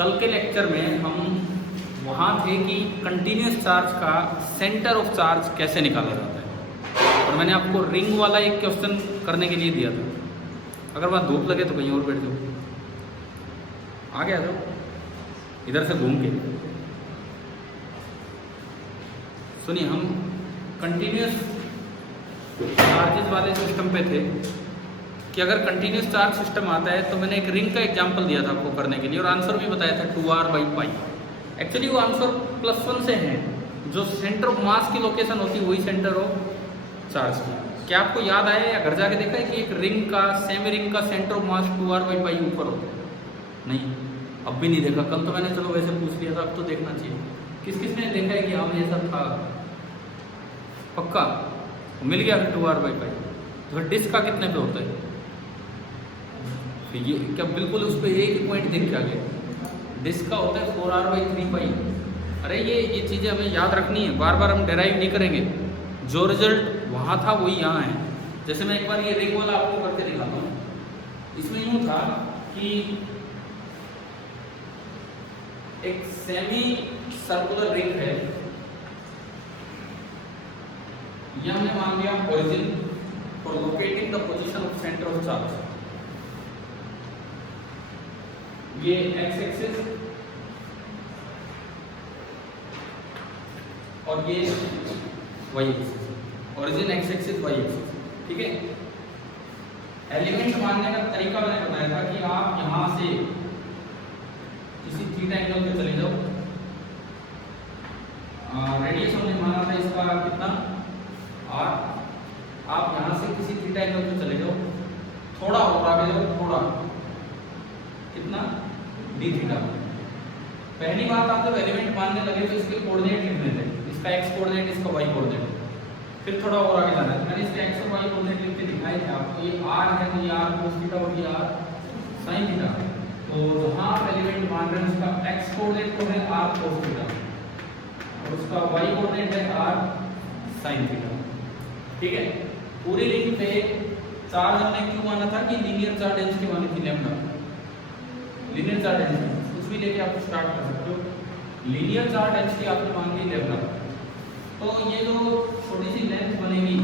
कल के लेक्चर में हम वहाँ थे कि कंटिन्यूस चार्ज का सेंटर ऑफ चार्ज कैसे निकाला जाता है, और मैंने आपको रिंग वाला एक क्वेश्चन करने के लिए दिया था। अगर वहाँ धूप लगे तो कहीं और बैठ जाओ, आगे आ जाओ इधर से घूम के। सुनिए, हम कंटिन्यूस चार्जेस वाले सिस्टम पे थे कि अगर कंटिन्यूस चार्ज सिस्टम आता है तो मैंने एक रिंग का एग्जांपल दिया था आपको करने के लिए, और आंसर भी बताया था 2r/π। एक्चुअली वो आंसर +1 से है, जो सेंटर ऑफ मास की लोकेशन होती है वही सेंटर ऑफ चार्ज की। क्या आपको याद आया या घर जाके देखा है कि एक रिंग का, सेमी रिंग का सेंटर ऑफ मास 2r/π ऊपर होता है? नहीं, अब भी नहीं देखा। कल तो मैंने चलो वैसे पूछ लिया था, अब तो देखना चाहिए। किस किस ने देखा है कि हाँ ये सब था? पक्का मिल गया 2r/π। तो डिस्क का कितने पे होता है? तो ये क्या बिल्कुल उस पर एक ही पॉइंट देख के आ गए? डिस्क का होता है 4r/3π। अरे ये चीज़ें हमें याद रखनी है, बार बार हम डेराइव नहीं करेंगे। जो रिजल्ट वहाँ था वही यहाँ है। जैसे मैं एक बार ये रिंग वाला आपको करके दिखाता हूँ। इसमें यूँ था कि एक सेमी सर्कुलर रिंग है, यह हमने मान लिया origin for locating the position of centre of charge. ये एक्स एक्सिस और ये Y axis, origin X axis Y axis, ठीक है। एलिमेंट मानने का तरीका मैंने बताया था कि आप यहां से किसी थीटा एंगल पे चले जाओ। रेडियस हमने माना था इसका कितना, r। आप यहां से किसी थीटा एंगल पे चले जाओ, थोड़ा और आगे जाओ, थोड़ा कितना d थीटा। पहली बात आप जब एलिमेंट मानने लगे तो इसके कोऑर्डिनेट लिखने थे, इसका x कोऑर्डिनेट, इसका y कोऑर्डिनेट। फिर थोड़ा और आगे जाना है, मैंने इसके x और y कोऑर्डिनेट लिख के दिखाए थे आपको। ये r है तो ये r cos थीटा और ये r sin थीटा। तो जहां आप एलिमेंट मान रहे हैं उसका x कोऑर्डिनेट तो है r cos थीटा और उसका y कोऑर्डिनेट है r sin थीटा, ठीक है। पूरी रिंग पे चार्ज हमने क्यों माना था कि लीनियर चार्ज डेंसिटी मानी थी लैम्डा। लीनियर चार्ज डेंसिटी कुछ भी लेके आप स्टार्ट कर सकते हो। लीनियर चार्ज डेंसिटी आपने मान ली लैम्डा। तो ये जो छोटी सी लेंथ बनेगी,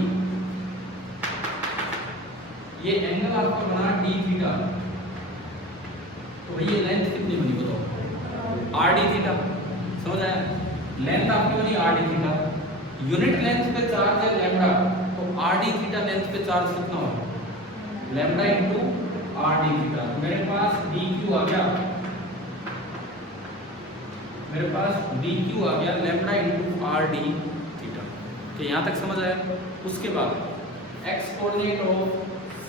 ये एंगल आपका बना d थीटा। तो भैया लेंथ कितनी बनी बताओ? rd theta. समझ आया? लेंथ आपकी बनी rd थीटा। यूनिट लेंथ पे चार्ज है लैम्डा, तो rd थीटा लेंथ पे चार्ज कितना होगा? Lambda into rd theta. मेरे पास dq आ गया, मेरे पास dq आ गया लैम्डा इंटू rd थीटा। तो यहाँ तक समझ आया? उसके बाद x coordinate of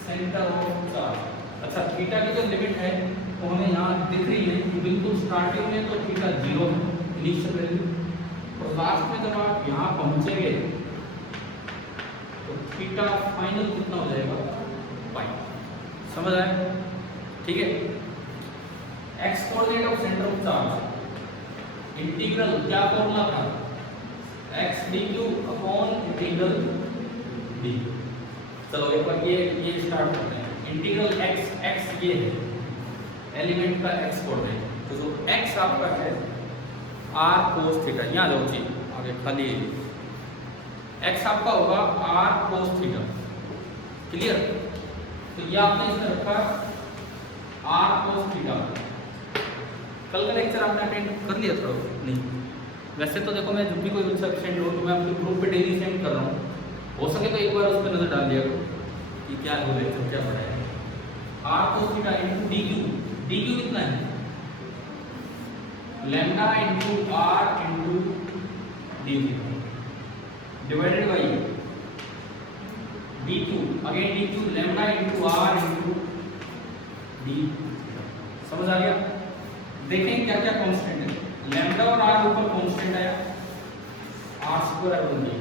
centre of charge. अच्छा, थीटा की जो लिमिट है वो हमें यहाँ दिख रही है कि बिल्कुल स्टार्टिंग में तो थीटा 0 इनिशियल वैल्यू, और लास्ट में जब आप यहाँ पहुँचेंगे तो थीटा फाइनल कितना हो जाएगा? पाई। समझ आया? ठीक है। X coordinate of centre of charge, integral क्या फॉर्मूला था? X D Q upon integral D. चलो एक बार ये स्टार्ट करते हैं। इंटीग्रल एक्स, एक्स ये है एलिमेंट का एक्स कोऑर्डिनेट, तो जो एक्स आपका है r cos थीटा। यहाँ जाओ जी आगे, खाली x आपका होगा r cos थीटा। क्लियर? तो ये आपने इसमें रखा r cos थीटा। कल का लेक्चर आपने अटेंड कर लिया था? नहीं। वैसे तो देखो, मैं जब भी कोई सेंड हो तो मैं आपके ग्रुप पे डेली सेंड कर रहा हूँ। हो सके तो एक बार उस पर नजर डाल दिया करो कि क्या हो लेक्चर क्या पढ़ा है। r cos theta into dq कितना है? Lambda into r into D theta divided by dq, again dq lambda into r into D. समझ आ गया? देखें क्या क्या कांस्टेंट है। लैम्डा और r ऊपर कांस्टेंट आया, r स्क्वायर बन गया,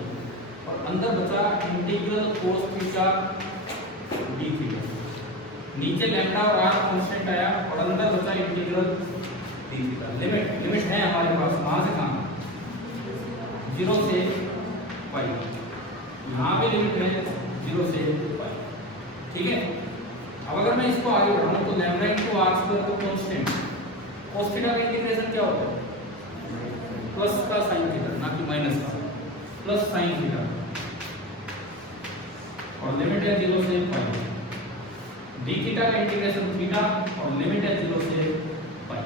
और अंदर बचा integral cos theta D theta. नीचे लैम्डा और r कांस्टेंट आया और अंदर बचा इंटीग्रल डी थीटा। लिमिट है हमारे पास, कहाँ से कहाँ? 0 से पाई। यहाँ पे लिमिट है 0 से पाई, ठीक है। अब अगर मैं इसको आगे बढ़ाऊँ तो लैम्डा इंटू r स्क्वायर को कांस्टेंट cos थीटा का इंटीग्रेशन क्या होता है? प्लस का साइन थीटा, ना कि माइनस का, प्लस साइन थीटा, और लिमिट है 0 से पाई। डी थीटा का इंटीग्रेशन थीटा और लिमिट है 0 से पाई।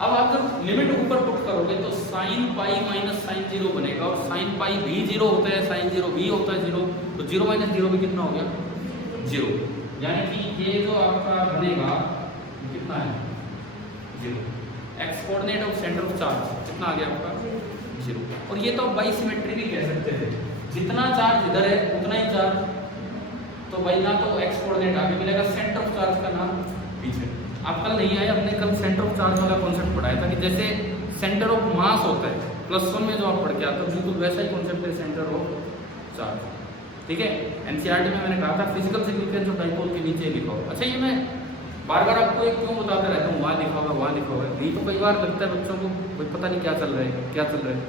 अब आप जब लिमिट ऊपर पुट करोगे तो साइन पाई माइनस साइन 0 बनेगा, और साइन पाई भी 0 होता है, साइन 0 भी होता है 0, तो 0 माइनस 0 भी कितना हो गया? 0। यानी कि ये जो आपका बनेगा कितना है? 0। X coordinate of centre of charge कितना आ गया आपका? 0। और ये तो बाई सिमेट्री भी कह सकते थे, जितना चार्ज इधर है उतना ही चार्ज, तो भाई ना तो एक्स कोऑर्डिनेट आगे मिलेगा, सेंटर ऑफ चार्ज का नाम पीछे। आप कल नहीं आए, हमने कल सेंटर ऑफ चार्ज वाला कॉन्सेप्ट पढ़ाया था कि जैसे सेंटर ऑफ मास होता है +1 में जो आप पढ़ के आते हो, बिल्कुल वैसा ही कॉन्सेप्ट है सेंटर ऑफ चार्ज। ठीक है, एनसीईआरटी में मैंने कहा था फिजिकल सिग्निफिकेंस ऑफ डाइपोल के नीचे लिखा हो। अच्छा, ये मैं बार बार आपको एक क्यों बताता रहता हूँ, वहाँ लिखा होगा वहाँ लिखा होगा, नहीं तो कई बार लगता है बच्चों को भाई पता नहीं क्या चल रहा है क्या चल रहा है।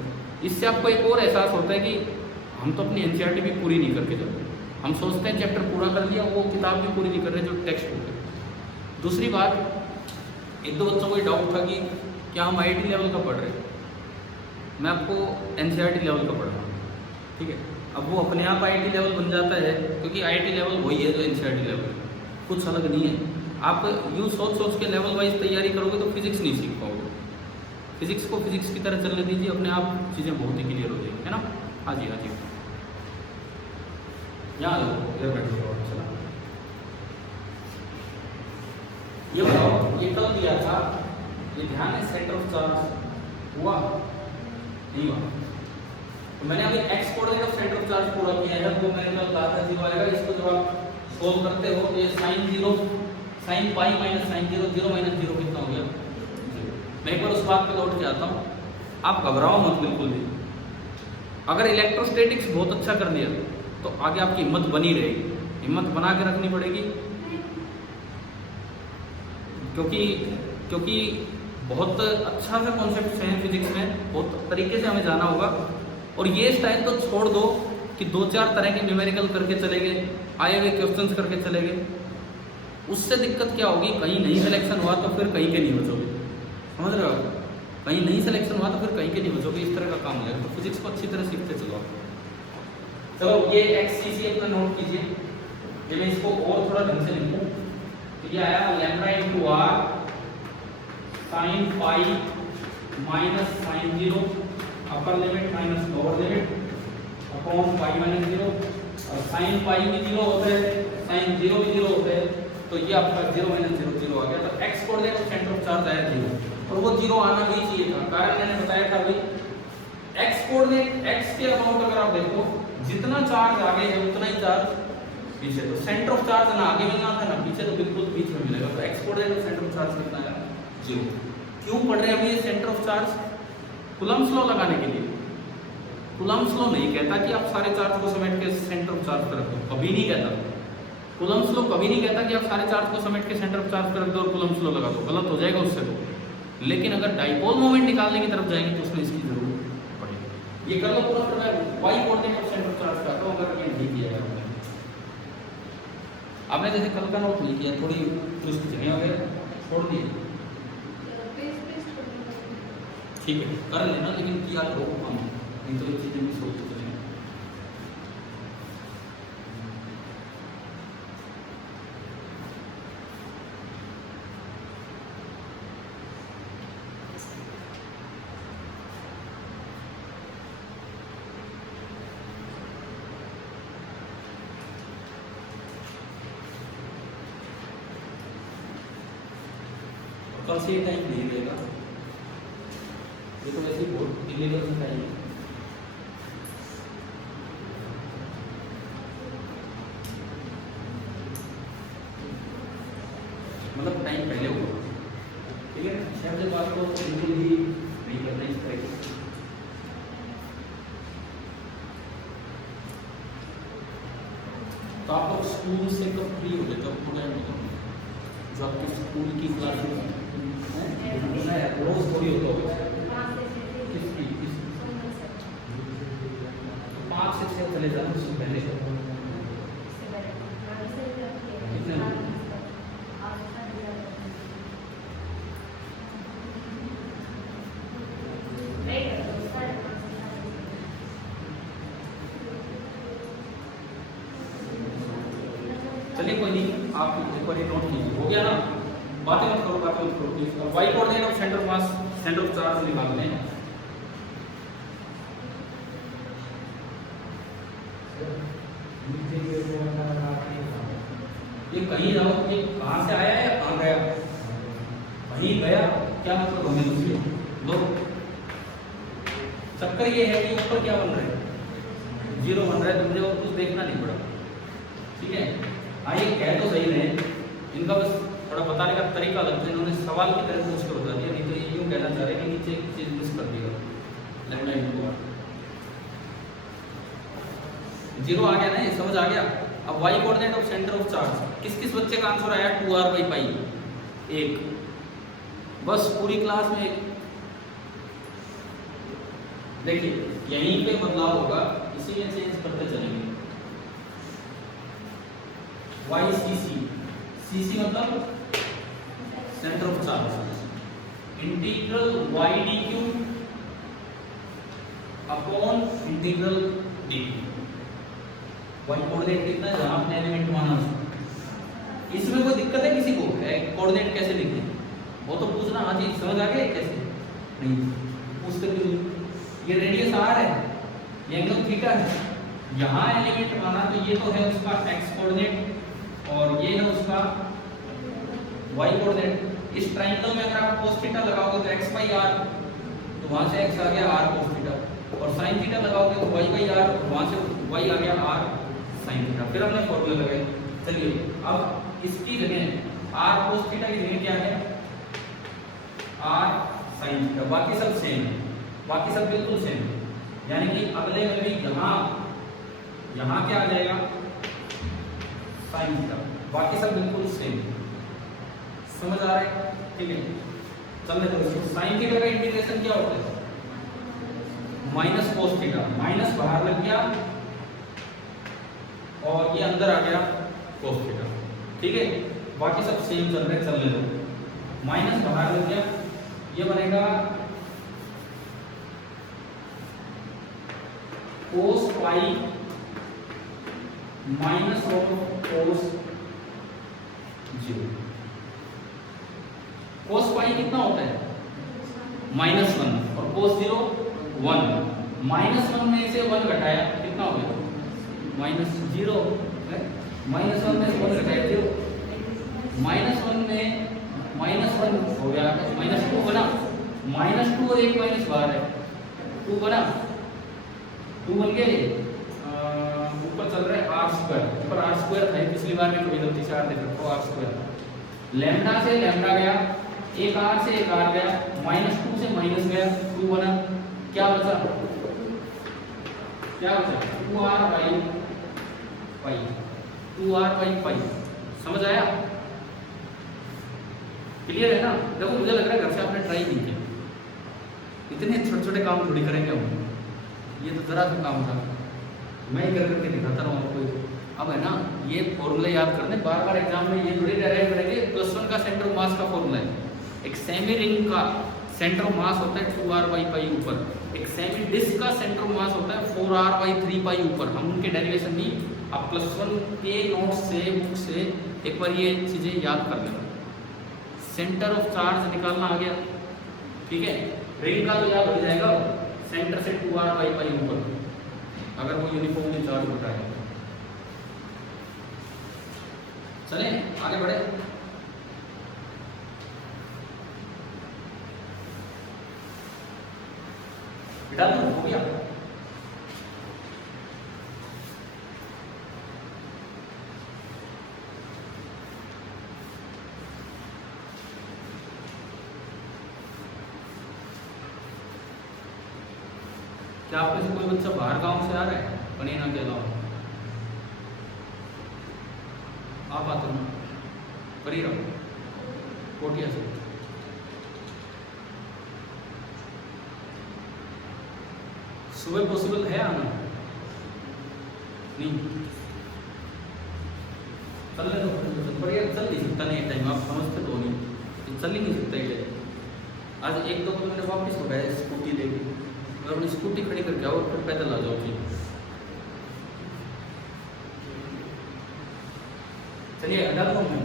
इससे आपको एक और एहसास होता है कि हम तो अपनी एनसीईआरटी भी पूरी नहीं करके चलते, हम सोचते हैं चैप्टर पूरा कर लिया, वो किताब भी पूरी नहीं कर रहे जो टेक्स्ट बुक है। दूसरी बात, एक दो बच्चों को डाउट था कि क्या हम आईआईटी लेवल का पढ़ रहे हैं, मैं आपको एनसीईआरटी लेवल का पढ़ रहा हूँ। ठीक है, अब वो अपने आप आईआईटी लेवल बन जाता है क्योंकि आईआईटी लेवल वही है जो एनसीईआरटी लेवल है, कुछ अलग नहीं है। आप यूँ सोच के लेवल वाइज तैयारी करोगे तो फिजिक्स नहीं सीख पाओगे। फिजिक्स को फिजिक्स की तरह चलने दीजिए, अपने आप चीज़ें बहुत ही क्लियर हो जाएगी, है ना। हाँ जी हाँ जी, यहाँ इधर बैठिए और चला। ये बताओ, ये कल दिया था, ये ध्यान है सेंटर ऑफ चार्ज हुआ नहीं हुआ? तो मैंने अभी x coordinate of centre of charge पूरा किया है, वो मैंने कल कहा था 0 आएगा। इसको जब आप सोल्व करते हो तो ये sine 0 sine pi minus sine 0, 0 minus 0 कितना हो गया? 0। मैं एक बार उस बात पे लौट के आता हूँ, आप घबराओ मत बिल्कुल भी। अगर इलेक्ट्रोस्टैटिक्स बहुत अच्छा कर लिया तो आगे आपकी हिम्मत बनी रहेगी, हिम्मत बना के रखनी पड़ेगी, क्योंकि बहुत अच्छा सा कॉन्सेप्ट है फिजिक्स में, बहुत तरीके से हमें जाना होगा। और ये स्टाइल तो छोड़ दो कि 2-4 तरह के न्यूमेरिकल करके चले गए, आए हुए क्वेश्चंस करके चले गए, उससे दिक्कत क्या होगी? कहीं नहीं सिलेक्शन हुआ तो फिर कहीं के नहीं बचोगे, समझ रहे हो? कहीं नहीं सिलेक्शन हुआ तो फिर कहीं के नहीं बचोगे, इस तरह का काम हो जाएगा। तो फिजिक्स को अच्छी तरह सीखते चलो। चलो ये एक्ससीसी अपना नोट कीजिए, ये मैं इसको और थोड़ा ढंग से लिखूं तो ये आया lambda into R sine pi minus sine 0 upper limit minus lower limit upon pi minus 0, और साइन पाई भी 0 होता है, साइन 0 भी 0 होता है, तो ये आपका 0 माइनस 0 0 आ गया। तो x coordinate of centre of charge आया 0, और वो 0 आना भी चाहिए था, कारण मैंने बताया था भाई एक्स कोऑर्डिनेट एक्स के अमाउंट अगर आप देखो जितना चार्ज आगे है उतना ही चार्ज पीछे, तो सेंटर ऑफ चार्ज ना आगे मिलना था ना पीछे, तो बिल्कुल बीच में मिलेगा। तो x coordinate of centre of charge कितना है? 0। क्यों पढ़ रहे हैं हम ये centre of charge? Coulomb's law लगाने के लिए। कूलम्ब्स लॉ नहीं कहता कि आप सारे चार्ज को समेट के सेंटर ऑफ चार्ज पर रख दो, कभी नहीं कहता। कूलम्ब्स लॉ कभी नहीं कहता कि आप सारे चार्ज को समेट के सेंटर ऑफ चार्ज पर रख दो और कूलम्ब्स लॉ लगा दो, गलत हो जाएगा उससे तो। लेकिन अगर डाइपोल मोमेंट निकालने की तरफ जाएंगे तो उसमें इसकी जरूरत पड़ेगी। ये कर लो पूरा, फिर मैं Y coordinate of centre of charge करता हूं, अगर मैं नहीं किया है आपने जैसे कल का नोट नहीं किया, थोड़ी ट्विस्ट जगह वगैरह छोड़ दिए, ठीक है कर लेना, लेकिन किया करो हम, नहीं तो ये चीजें भी सोचते चलेंगे। कल से टाइम नहीं रहेगा, ये तो वैसे ही बहुत इलीगल टाइम है। मतलब टाइम पहले होगा, ठीक है। शब्द बात को बिल्कुल ही नहीं करना इस तरह की। तो आप लोग स्कूल से कब फ्री हो गए, कब पूरा जो आपकी स्कूल की क्लासेस रोज थोड़ी होता होगा, 5 से 6 चले जाना उससे पहले आप एक बार ये नोट कीजिए, हो गया ना? बातें मत करो प्लीज। अब y coordinate of centre of mass, centre of charge निकालते हैं। ये कहीं जाओ, ये कहाँ से आया या कहाँ गया? कहीं गया क्या मतलब हमें दूसरे दो। चक्कर ये है कि ऊपर क्या बन रहा है, 0 बन रहा है, तुमने और कुछ देखना नहीं पड़ा। ठीक है, आइए कह तो सही रहे, इनका बस थोड़ा बताने का तरीका अलग था, इन्होंने सवाल की तरह पूछ कर बता दिया, नहीं तो ये यूँ कहना चाह रहे कि नीचे एक चीज मिस कर दिया, लैम्डा इनटू आर। 0 आ गया ना, ये समझ आ गया। अब y coordinate of centre of charge, किस किस बच्चे का आंसर आया 2r/π? एक, बस पूरी क्लास में एक। देखिए यहीं पे बदलाव होगा, इसी में चेंज करते चलेंगे। YCC, CC मतलब centre of charge, integral y dq upon integral dq। y coordinate कितना है, जहां आपने एलिमेंट माना उसको। इसमें कोई दिक्कत है किसी को? कोऑर्डिनेट कैसे लिखते हैं वो तो पूछना। हाँ जी, समझ आ गया कैसे? नहीं पूछते क्यों? ये रेडियस r है, ये एंगल थीटा है, यहाँ एलिमेंट माना तो ये तो है उसका x कोऑर्डिनेट और ये है उसका y कोऑर्डिनेट। इस ट्रायंगल में अगर आप cos थीटा लगाओगे तो x/r, तो वहां से x आ गया r cos थीटा, और sin थीटा लगाओगे तो y/r, वहां से y आ गया r sin थीटा। फिर हमने फॉर्मूला लगाए। चलिए अब इसकी जगह r cos थीटा की जगह क्या है, r sin थीटा। बाकी सब सेम है, बाकी सब बिल्कुल सेम है, यानी कि अगले में भी यहाँ क्या आ जाएगा, sin थीटा। बाकी सब बिल्कुल सेम। समझ आ रहा है? ठीक है, चलने दो इसको। sin थीटा का इंटीग्रेशन क्या होता है, माइनस cos थीटा, माइनस बाहर लग गया और ये अंदर आ गया cos थीटा। ठीक है, बाकी सब सेम चल रहे, चलने दो। माइनस बाहर लग गया, ये बनेगा cos pi minus of cos 0। cos पाई कितना होता है, -1, और cos 0 1। -1 में से 1 घटाया कितना हो गया, -0। -1 में से 1 घटाया 0, -1 में -1 हो गया, -2 बना, -2 और 1 माइनस बाहर है, 2 बना, 2 बन गया। ऊपर चल रहा है r², ऊपर r² है, पिछली बार में कोई गलती से r देख रखो, r²। लैम्डा से लैम्डा गया, एक r से एक r गया, -2 से माइनस गया, 2 बना, क्या बचा, 2r/π। समझ आया? क्लियर है ना? देखो मुझे लग रहा है घर से आपने ट्राई नहीं किया, इतने छोटे छोटे काम थोड़ी करेंगे हम, ये तो जरा सा काम था, मैं ही कर करके दिखाता रहा हूँ कोई। अब है ना, ये फॉर्मूला याद करने, बार बार एग्जाम में ये थोड़ी डेराइव करेंगे। +1 का सेंटर ऑफ मास का फॉर्मूला है, एक सेमी रिंग का सेंटर ऑफ मास होता है 2r/π ऊपर, एक सेमी डिस्क का सेंटर ऑफ मास होता है 4r/3π ऊपर। हम उनके डेरिवेशन नहीं, आप +1 के नोट्स से, बुक से एक बार ये चीज़ें याद कर लेना। सेंटर ऑफ चार्ज निकालना आ गया, ठीक है, रिंग का तो याद हो जाएगा, सेंटर से 2r/π ऊपर, अगर वो यूनिफॉर्मली चार्ज होता है। चलें आगे बढ़े। बेटा तो हो गया, क्या आप में से कोई बच्चा बाहर गांव से आ रहा है, बनेना के अलावा? आप आते हो करी रहो, कोटिया से। सुबह पॉसिबल है आना? नहीं, चलने दो, बढ़िया। चल नहीं सकता नहीं टाइम, आप समझते तो नहीं, चल ही नहीं सकता ये। आज 1-2 किलोमीटर वापस हो गया स्कूटी लेके, और अपनी स्कूटी खड़ी करके आओ और फिर पैदल आ जाओ। फिर चलिए हटा दो मैं।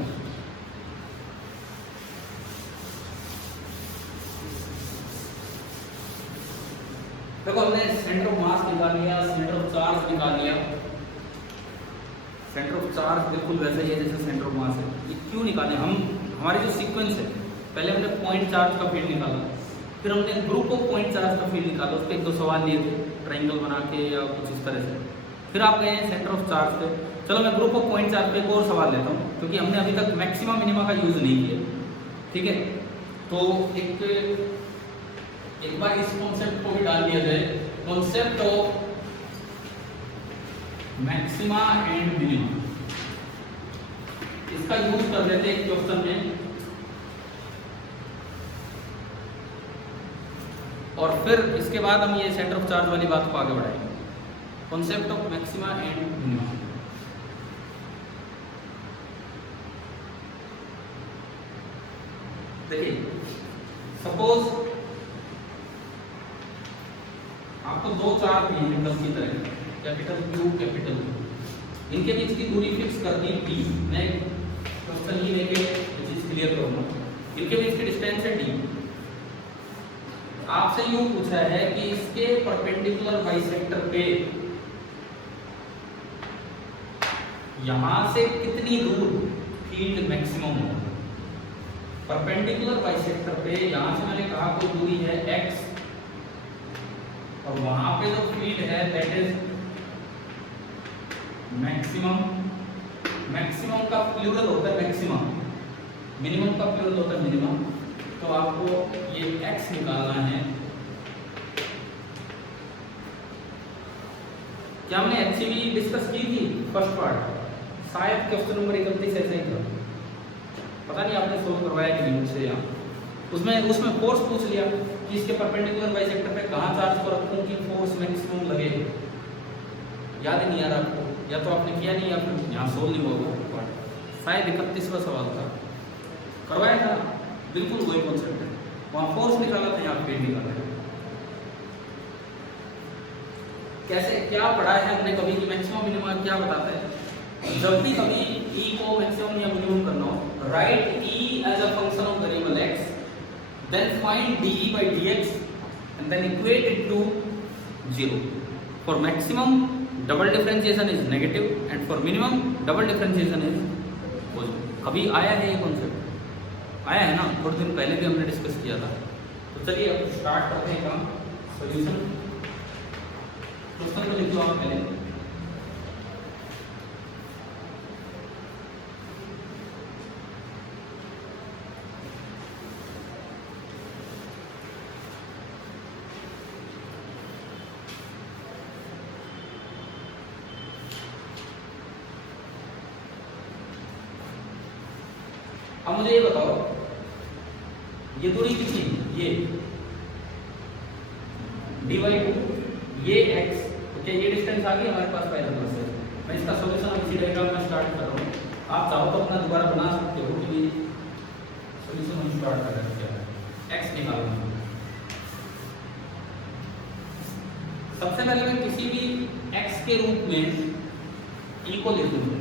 देखो हमने सेंटर ऑफ मास निकाल लिया, सेंटर ऑफ चार्ज निकाल लिया। सेंटर ऑफ चार्ज बिल्कुल वैसे ही है जैसे सेंटर ऑफ मास है। ये क्यों निकाले हम? हमारी जो सीक्वेंस है, पहले हमने पॉइंट चार्ज का फील्ड निकाला, फिर हमने ग्रुप ऑफ पॉइंट चार्ज का फील्ड निकाला, उस पर एक दो सवाल लिए थे ट्रायंगल बना के या कुछ इस तरह से। फिर आप गए सेंटर ऑफ चार्ज पे। चलो मैं ग्रुप ऑफ पॉइंट चार्ज पे एक और सवाल लेता हूँ, क्योंकि हमने अभी तक मैक्सिमा मिनिमा का यूज नहीं किया। ठीक है, तो एक बार इस कॉन्सेप्ट को भी डाल दिया जाए, concept of maxima and minima. इसका यूज कर लेते हैं एक क्वेश्चन में, और फिर इसके बाद हम ये सेंटर ऑफ चार्ज वाली बात को आगे बढ़ाएंगे। Concept of maxima and minima. देखिए सपोज आपको दो चार्ज दिए हैं प्लस की तरह, कैपिटल Q कैपिटल Q, इनके बीच की दूरी फिक्स कर दी d। मैं क्वेश्चन ये लेके ये चीज क्लियर करूंगा। इनके बीच की डिस्टेंस है d। आपसे यूं पूछा है कि इसके परपेंडिकुलर बाइसेक्टर पे यहां से कितनी दूर फील्ड मैक्सिमम होगा। परपेंडिकुलर बाइसेक्टर पे यहां से मैंने कहा कोई दूरी है x, और वहां पे जो फील्ड है दैट इज मैक्सिमम। मैक्सिमम का प्लूरल होता है मैक्सिमम, मिनिमम का प्लूरल होता है मिनिमम। तो आपको ये x निकालना है। क्या हमने HCV डिस्कस की थी फर्स्ट पार्ट? शायद क्वेश्चन नंबर 31 ऐसा ही था, पता नहीं आपने सोल्व करवाया कि नहीं मुझसे यहाँ। उसमें फोर्स पूछ लिया कि इसके परपेंडिकुलर बाइसेक्टर पे कहाँ चार्ज को रखूं कि फोर्स मैक्सिमम लगे। याद ही नहीं आ रहा आपको, या तो आपने किया नहीं या फिर यहाँ सोल्व नहीं हुआ। शायद 31वां सवाल था, करवाया था, बिल्कुल वही कॉन्सेप्ट है। वहाँ फोर्स निकाला था, यहाँ फील्ड निकाला है। कैसे क्या पढ़ा है हमने कभी कि मैक्सिमम मिनिमम क्या बताता है? जब भी कभी E को मैक्सिमम या मिनिमम करना हो, write E as a function of variable x, then find dE by dx and then equate it to 0. For maximum double differentiation is negative and for minimum double differentiation is positive. कभी आया है ये concept? आया है ना, थोड़े दिन पहले भी हमने डिस्कस किया था। तो चलिए अब स्टार्ट करते हैं काम। सॉल्यूशन क्वेश्चन को लिख लो आप पहले। अब मुझे ये बताओ, ये दूरी कितनी? ये d/2, ये x, तो क्या ये डिस्टेंस आ गई हमारे पास पाइथागोरस से? मैं इसका सॉल्यूशन इसी डायग्राम में स्टार्ट कर रहा हूँ। आप चाहो तो अपना दोबारा बना सकते हो कि सॉल्यूशन हम स्टार्ट कर रहे हैं। x निकालना। सबसे पहले मैं किसी भी x के रूप में e को लिखूंगा।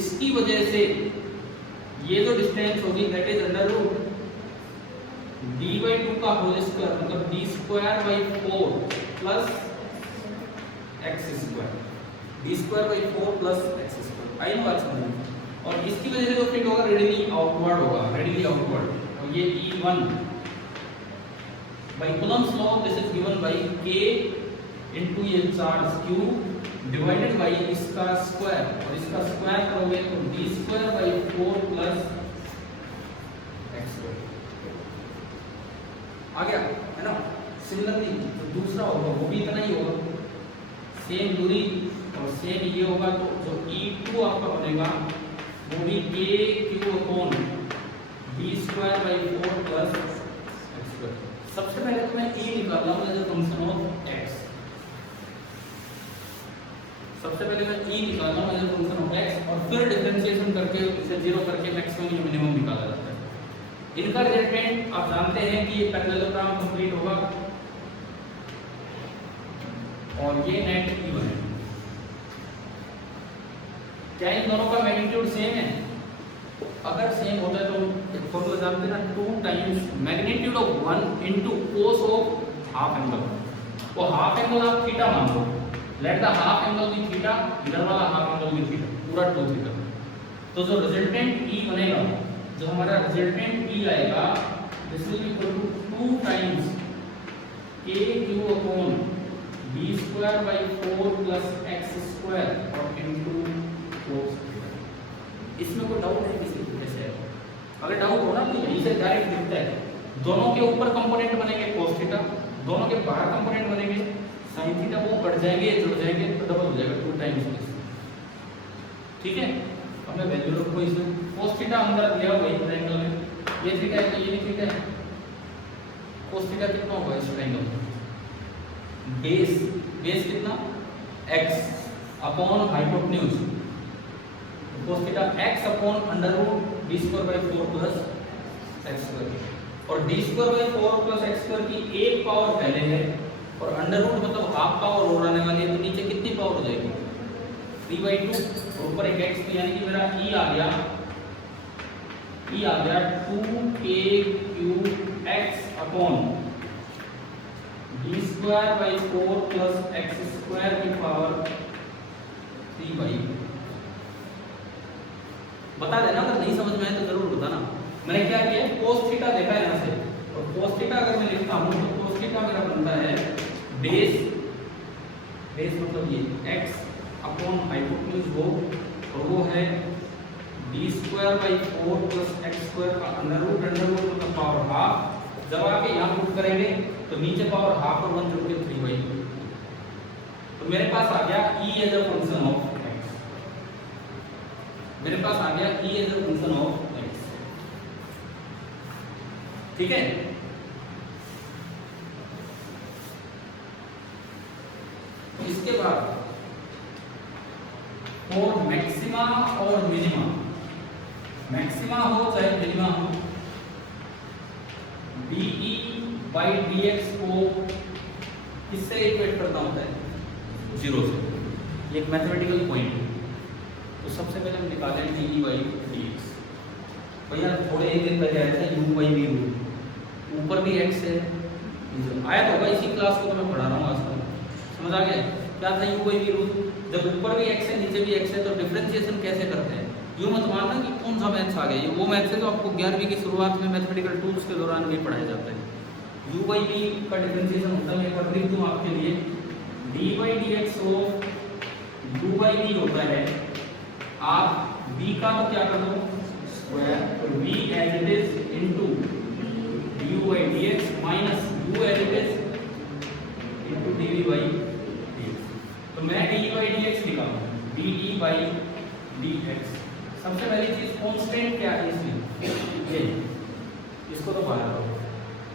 इसकी वजह से ये जो डिस्टेंस होगी that is under root d/2 का होल स्क्वायर, मतलब d²/4 plus x², d²/4 plus x²। आई बात समझ? और इसकी वजह से जो फील्ड होगा रेडियली आउटवर्ड होगा, रेडियली आउटवर्ड। और ये E1 by Coulomb's law this is given by k into ये चार्ज q डिवाइडेड बाय इसका स्क्वायर, और इसका स्क्वायर करोगे तो d²/4 प्लस x²। आ गया है ना? सिमिलरली तो दूसरा होगा वो भी इतना ही होगा, सेम दूरी और सेम ये होगा। तो जो E2 आपका बनेगा वो भी kq/d²/4 प्लस x²। सबसे पहले तो मैं E निकाल रहा हूँ as a function of x। सबसे पहले मैं E निकाल रहा हूँ as a function of x, और फिर डिफरेंशिएशन करके इसे 0 करके मैक्सिमम या मिनिमम निकाला जाता है। इनका रिजल्टेंट आप जानते हैं कि ये पैरेललोग्राम कंप्लीट होगा, और ये नेट E1 है। क्या इन दोनों का मैग्नीट्यूड सेम है? अगर सेम होता है तो एक फॉर्मूला जानते हैं ना, 2 times magnitude of 1 into cos of half angle. वो हाफ एंगल आप थीटा मान लो, let the half angle be theta, इधर वाला हाफ एंगल बी थीटा, पूरा 2 थीटा। तो जो रिजल्टेंट E बनेगा, जो हमारा रिजल्टेंट E आएगा, this will equal to 2 times KQ upon b square by 4 plus x square और इनटू cos थीटा। इसमें कोई डाउट है किसी कैसे है? अगर डाउट हो ना तो यहीं से डायरेक्ट दिखता है। दोनों के ऊपर कंपोनेंट बनेंगे cos थीटा, दोनों के बाहर कंपोनेंट बनेंगे sin थीटा, वो कट जाएंगे जुड़ जाएंगे तो डबल हो जाएगा 2 टाइम्स। ठीक है, हमने वैल्यू रखो इसमें, cos थीटा अंदर लिया हुआ है ट्रायंगल में, ये थीटा है तो ये भी थीटा है। cos थीटा कितना होगा इस ट्रायंगल में? बेस कितना? x upon hypotenuse, cos theta x upon under root d square by 4 plus x square, और d square by 4 plus x square की एक पावर पहले है और अंडर रूट मतलब हाफ पावर और आने वाली है, तो नीचे कितनी पावर हो जाएगी? 3/2 और ऊपर एक x, तो यानी कि मेरा E आ गया 2kqx upon d square by 4 plus x square की पावर 3/2। बता देना अगर नहीं समझ में आए तो जरूर बताना। मैंने क्या किया है, cos थीटा देखा है यहाँ से, और cos थीटा अगर मैं लिखता हूँ तो cos थीटा मेरा बनता है बेस मतलब ये x अपॉन हाइपोटेन्यूज हो, और वो है d square by 4 plus x square का अंडर रूट मतलब पावर हाफ। जब आप यहाँ पुट करेंगे तो नीचे पावर हाफ और 1 जोड़ के 3/2, तो मेरे पास आ गया E as a function of x। मेरे पास आ गया E as a function of x। ठीक है, इसके बाद और मैक्सिमा और मिनिमा, मैक्सिमा हो चाहे मिनिमा हो, dE बाई dx को किससे इक्वेट करना होता है? 0 से। ये एक मैथमेटिकल पॉइंट है। तो सबसे पहले हम निकालें dE बाई dx। भैया थोड़े ही दिन पहले आया था u बाई v रूट, ऊपर भी x है, आया तो होगा इसी क्लास को तो मैं पढ़ा रहा हूँ आजकल, समझ आ गया क्या था u बाई v रूट? जब ऊपर भी x है नीचे भी x है तो डिफरेंशिएशन कैसे करते हैं? यूँ मत मानना कि कौन सा मैथ्स आ गया, ये वो मैथ्स है तो आपको 11वीं की शुरुआत में मैथमेटिकल टूल्स के दौरान भी पढ़ाया जाता है। u बाई v का डिफरेंशिएशन होता है, मैं एक बार लिख दूँ आपके लिए, d by dx of u by v होता है, आप v का तो क्या कर दो स्क्वायर, और v as it is into du by dx minus u as it is into dv by dx। तो मैं dE बाई dx लिखा हूँ, dE बाई dx। सबसे पहली चीज कांस्टेंट क्या है इसमें, ये इसको तो बाहर करो,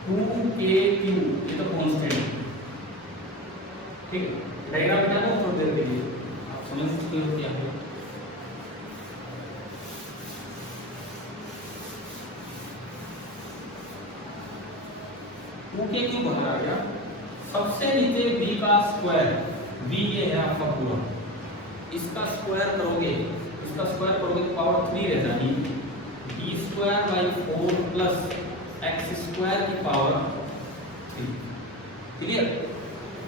2kq ये तो कांस्टेंट। ठीक है, डायग्राम बना दो थोड़ी देर के लिए, आप समझ सकते हो क्या है। q बाहर आ गया, सबसे नीचे v का स्क्वायर, v ये है आपका पूरा, इसका स्क्वायर करोगे, इसका स्क्वायर करोगे तो पावर 3 रह जाएगी, d square by 4 plus x square की पावर 3। क्लियर?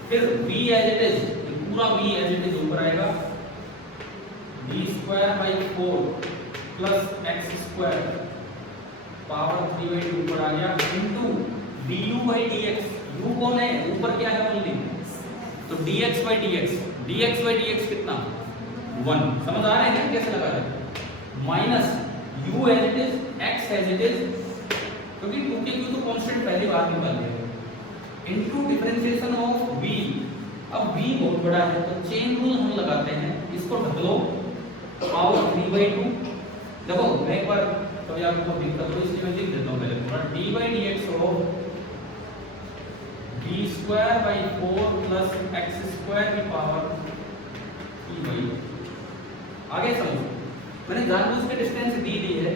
फिर v एज इट इज, पूरा v एज इट इज ऊपर आएगा, d square by 4 plus x square power 3/2 ऊपर आ गया, into du by dx। u कौन है? ऊपर क्या है ओनली, तो dx बाई dx कितना? 1। समझ आ रहे हैं कैसे लगा रहे हैं? Minus u as it is, x as it is, क्योंकि 2kq तो कांस्टेंट पहली बार निकाल लिया, इनटू डिफरेंशिएशन ऑफ v। अब v बहुत बड़ा है तो चेन रूल हम लगाते हैं, इसको ढक लो, पावर 3/2। देखो मैं एक बार कभी आपको दिक्कत हो इसलिए मैं लिख देता हूँ पहले पूरा, d बाई dx हो d square by 4 plus x square की पावर 3/2। आगे समझो, मैंने जानबूझ के डिस्टेंस डी ली है,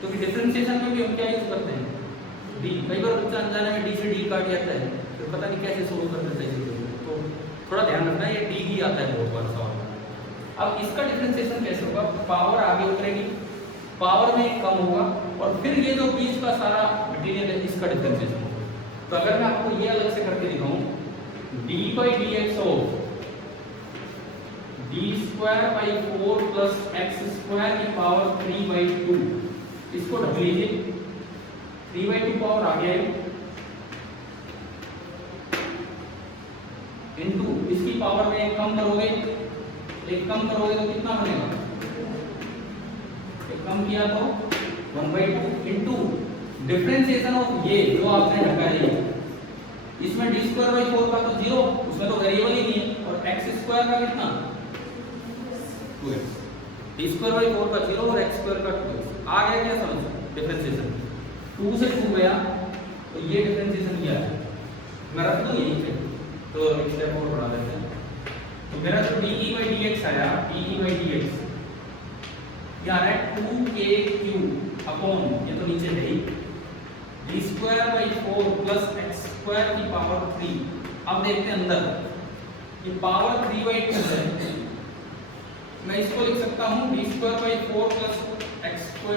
तो कि डिफरेंशिएशन में भी हम क्या यूज करते हैं, डी। कई बार बच्चा अनजाने में डी से डी काट जाता है, फिर पता नहीं कैसे सोल्व करते हैं, तो थोड़ा ध्यान रखना, ये डी ही आता है बहुत बार सवाल। अब इसका डिफरेंशिएशन कैसे होगा? पावर आगे उतरेगी, पावर में कम होगा और फिर ये जो बीच का सारा मटेरियल है इसका डिफरेंशिएशन होगा। तो अगर मैं आपको ये अलग से करके दिखाऊं, d/dx of d²/4 plus x² की पावर 3/2, इसको ढक लीजिए, 3/2 पावर आ गया है इनटू इसकी पावर में एक कम करोगे तो कितना बनेगा? एक कम किया तो 1/2 इनटू डिफरेंशिएशन ऑफ ये जो आपने ढका है, इसमें d²/4 का तो 0, उसमें तो वेरिएबल ही नहीं है, और x² का कितना 2x, d²/4 का 0 और x² का 2x। आ गया क्या समझ? डिफरेंशिएशन 2 से 2 गया तो ये डिफरेंशिएशन किया है, मैं रख दूं यहीं पे, तो एक स्टेप और बढ़ा देते हैं। तो मेरा जो de/dx आया, de/dx क्या है 2kq अपॉन, ये तो नीचे है ही, d²/4 प्लस x² की पावर 3। अब देखते हैं अंदर, ये पावर 3/2 है, मैं इसको लिख सकता हूं d²/4 plus x²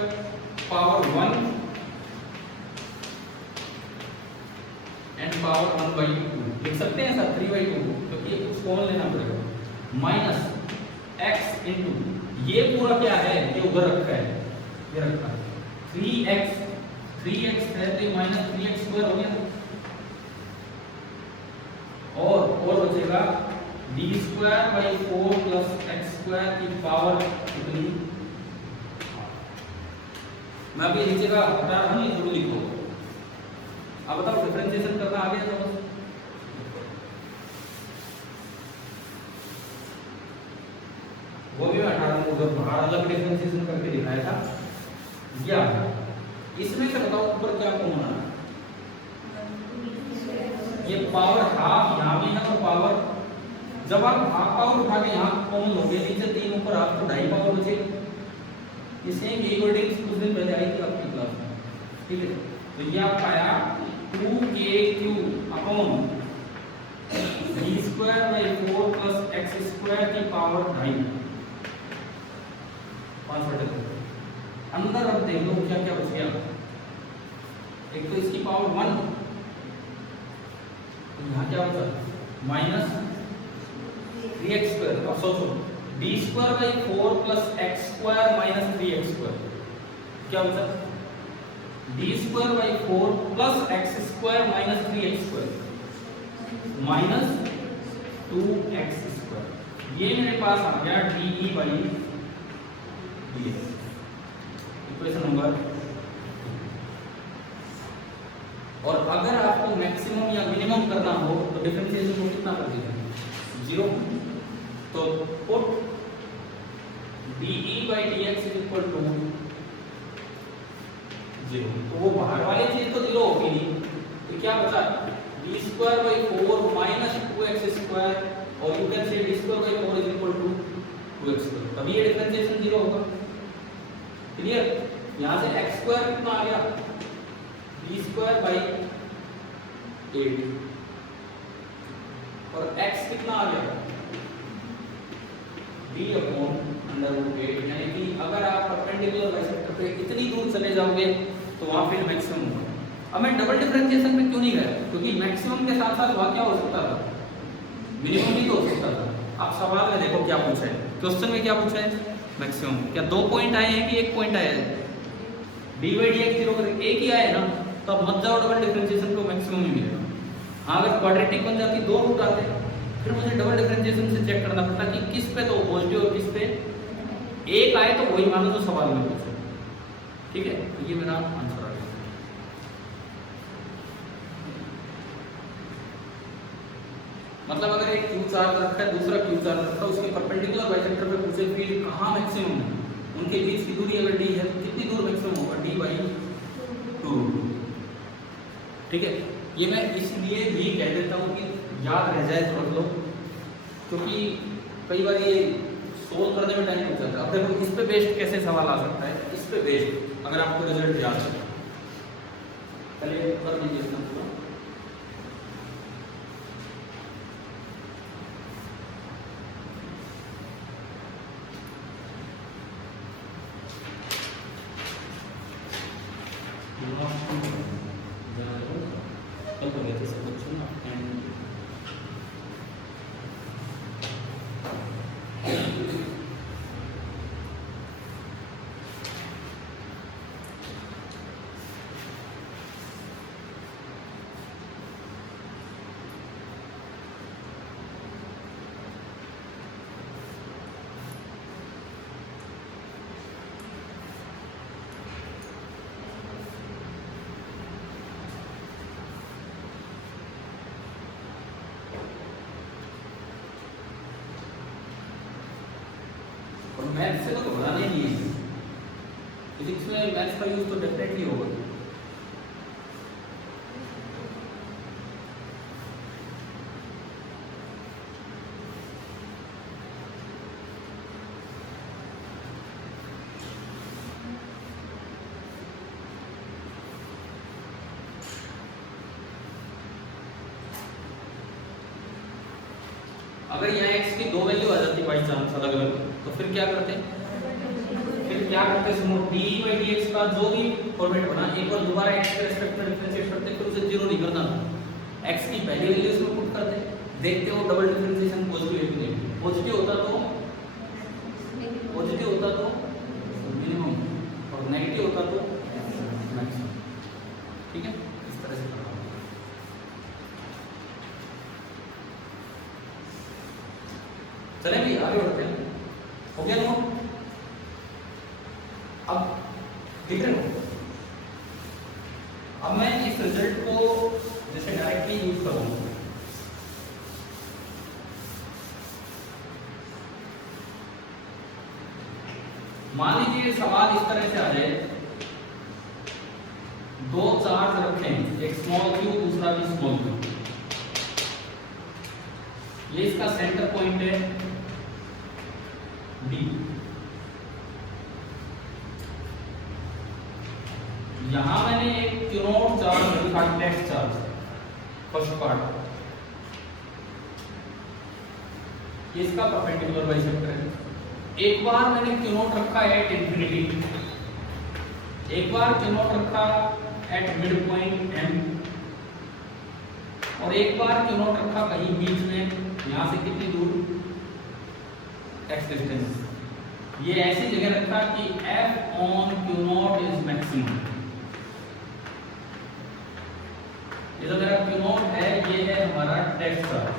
power 1 and power 1/2 लिख सकते हैं सर 3/2, क्योंकि कुछ कॉमन लेना पड़ेगा, माइनस x इनटू ये पूरा क्या है, ये उधर रखा है, ये रखा है 3x है तो माइनस 3x² हो गया, और बचेगा d²/4 प्लस x² की पावर कितनी, मैं अभी नीचे का हटा रहा हूं, ये जरूर लिखो। अब बताओ डिफरेंशिएशन करना आ गया तो बस, वो भी मैं हटा रहा हूं, उधर बाहर अलग डिफरेंशिएशन करके दिखाया था, या इसमें से बताओ ऊपर क्या कॉमन आ रहा है? ये पावर हाफ यहाँ भी है, तो पावर जब आप हाफ पावर उठा के यहाँ कॉमन लोगे, नीचे 3 ऊपर आपको 2.5 पावर बचेगी। ये सेम यही वर्डिंग कुछ दिन पहले आई थी आपकी क्लास में, ठीक है? तो ये आपका आया 2kq upon d²/4 plus x² की पावर 2.5, 5/2। अंदर अब देख लो क्या क्या बच गया, एक तो इसकी पावर 1, तो यहाँ क्या बचा माइनस 3x²। अब सोचो d²/4 plus x² minus 3x², क्या बचा d²/4 plus x² minus 3x² minus 2x²। ये मेरे पास आ गया de/dx, इक्वेशन नंबर। और अगर आपको मैक्सिमम या मिनिमम करना हो तो डिफरेंशिएशन को कितना कर दीजिए 0, तो put de/dx is equal to 0, तो वो बाहर वाली चीज तो 0 होगी नहीं, तो क्या बचा d²/4 माइनस 2x², और you can say d²/4 is equal to 2x², तभी ये डिफरेंशिएशन 0 होगा। क्लियर? यहां से x² कितना आ गया d²/8, और x कितना आ गया d/√8, यानी कि अगर आप परपेंडिकुलर बाइसेक्टर पे इतनी दूर चले जाओगे तो वहां फिर मैक्सिमम होगा। अब मैं डबल डिफरेंशिएशन पे क्यों नहीं गया, क्योंकि मैक्सिमम के साथ साथ वहां क्या हो सकता था, मिनिमम भी तो हो सकता था। आप सवाल में देखो क्या पूछा है, क्वेश्चन में क्या पूछा है, मैक्सिमम। क्या 2 पॉइंट आए हैं कि 1 पॉइंट आया है? d/dx 0 करके एक ही आया है ना, तो अब मत जाओ डबल डिफरेंशिएशन को, मैक्सिमम ही मिलेगा। हाँ, अगर क्वाड्रेटिक बन जाती 2 रूट आते, फिर मुझे डबल डिफरेंशिएशन से चेक करना पड़ता कि किस पे तो पॉजिटिव और किस पे एक आए, तो वही मानो जो सवाल में पूछा। ठीक है, तो ये मेरा आंसर आ गया। मतलब अगर एक क्यू चार्ज रखा है, दूसरा क्यू चार्ज रखा है, उसके परपेंडिकुलर बाइसेक्टर पे पूछे फील्ड कहाँ मैक्सिमम है, उनके बीच की दूरी अगर d है तो कितनी दूर मैक्सिमम होगा, d/2। ठीक है, ये मैं इसलिए भी कह देता हूँ कि याद रह जाए तो रख लो, क्योंकि कई बार ये सोल्व करने में टाइम लग जाता है। अब देखो इस पे बेस्ड कैसे सवाल आ सकता है, इस पे बेस्ड अगर आपको रिजल्ट याद है, चलिए कर लीजिए इसका पूरा। कल हो गया था सब बच्चों ना मैथ्स से तो घबराना ही नहीं है, फिजिक्स में मैथ्स का यूज तो डेफिनेटली होगा। अगर यहाँ x की दो वैल्यू आ जाती बाई चांस अलग अलग, तो फिर क्या करते सुनो dy/dx का जो भी फॉर्मेट बना एक बार दोबारा x के रेस्पेक्ट में डिफरेंशिएट करते, फिर उसे जीरो नहीं करना, x की पहली वैल्यू इसमें पुट करते, देखते हो डबल डिफरेंशिएशन पॉजिटिव है कि नहीं। पॉजिटिव होता तो मिनिमम और नेगेटिव होता तो मैक्सिमम। ठीक है, इस तरह से करना होगा। चलें भी आगे बढ़ते हैं। हो गया ना? अब दिख रहे हो? अब मैं इस रिजल्ट को जैसे डायरेक्टली यूज करूंगा, मान लीजिए सवाल इस तरह से आ जाए, दो चार्ज रखें, एक स्मॉल q दूसरा भी स्मॉल q, ये इसका सेंटर पॉइंट है D, यहां मैंने एक q नॉट चार्ज लिखा, टेस्ट चार्ज फर्स्ट पार्ट, ये इसका परपेंडिकुलर बाइसेक्टर है। एक बार मैंने q नॉट रखा एट इंफिनिटी, एक बार q नॉट रखा एट मिड पॉइंट m, और एक बार q नॉट रखा कहीं बीच में, यहां से कितनी दूर x डिस्टेंस, ये ऐसी जगह रखा कि f on q not is maximum. ये जो मेरा q नॉट है ये है हमारा टेस्ट चार्ज।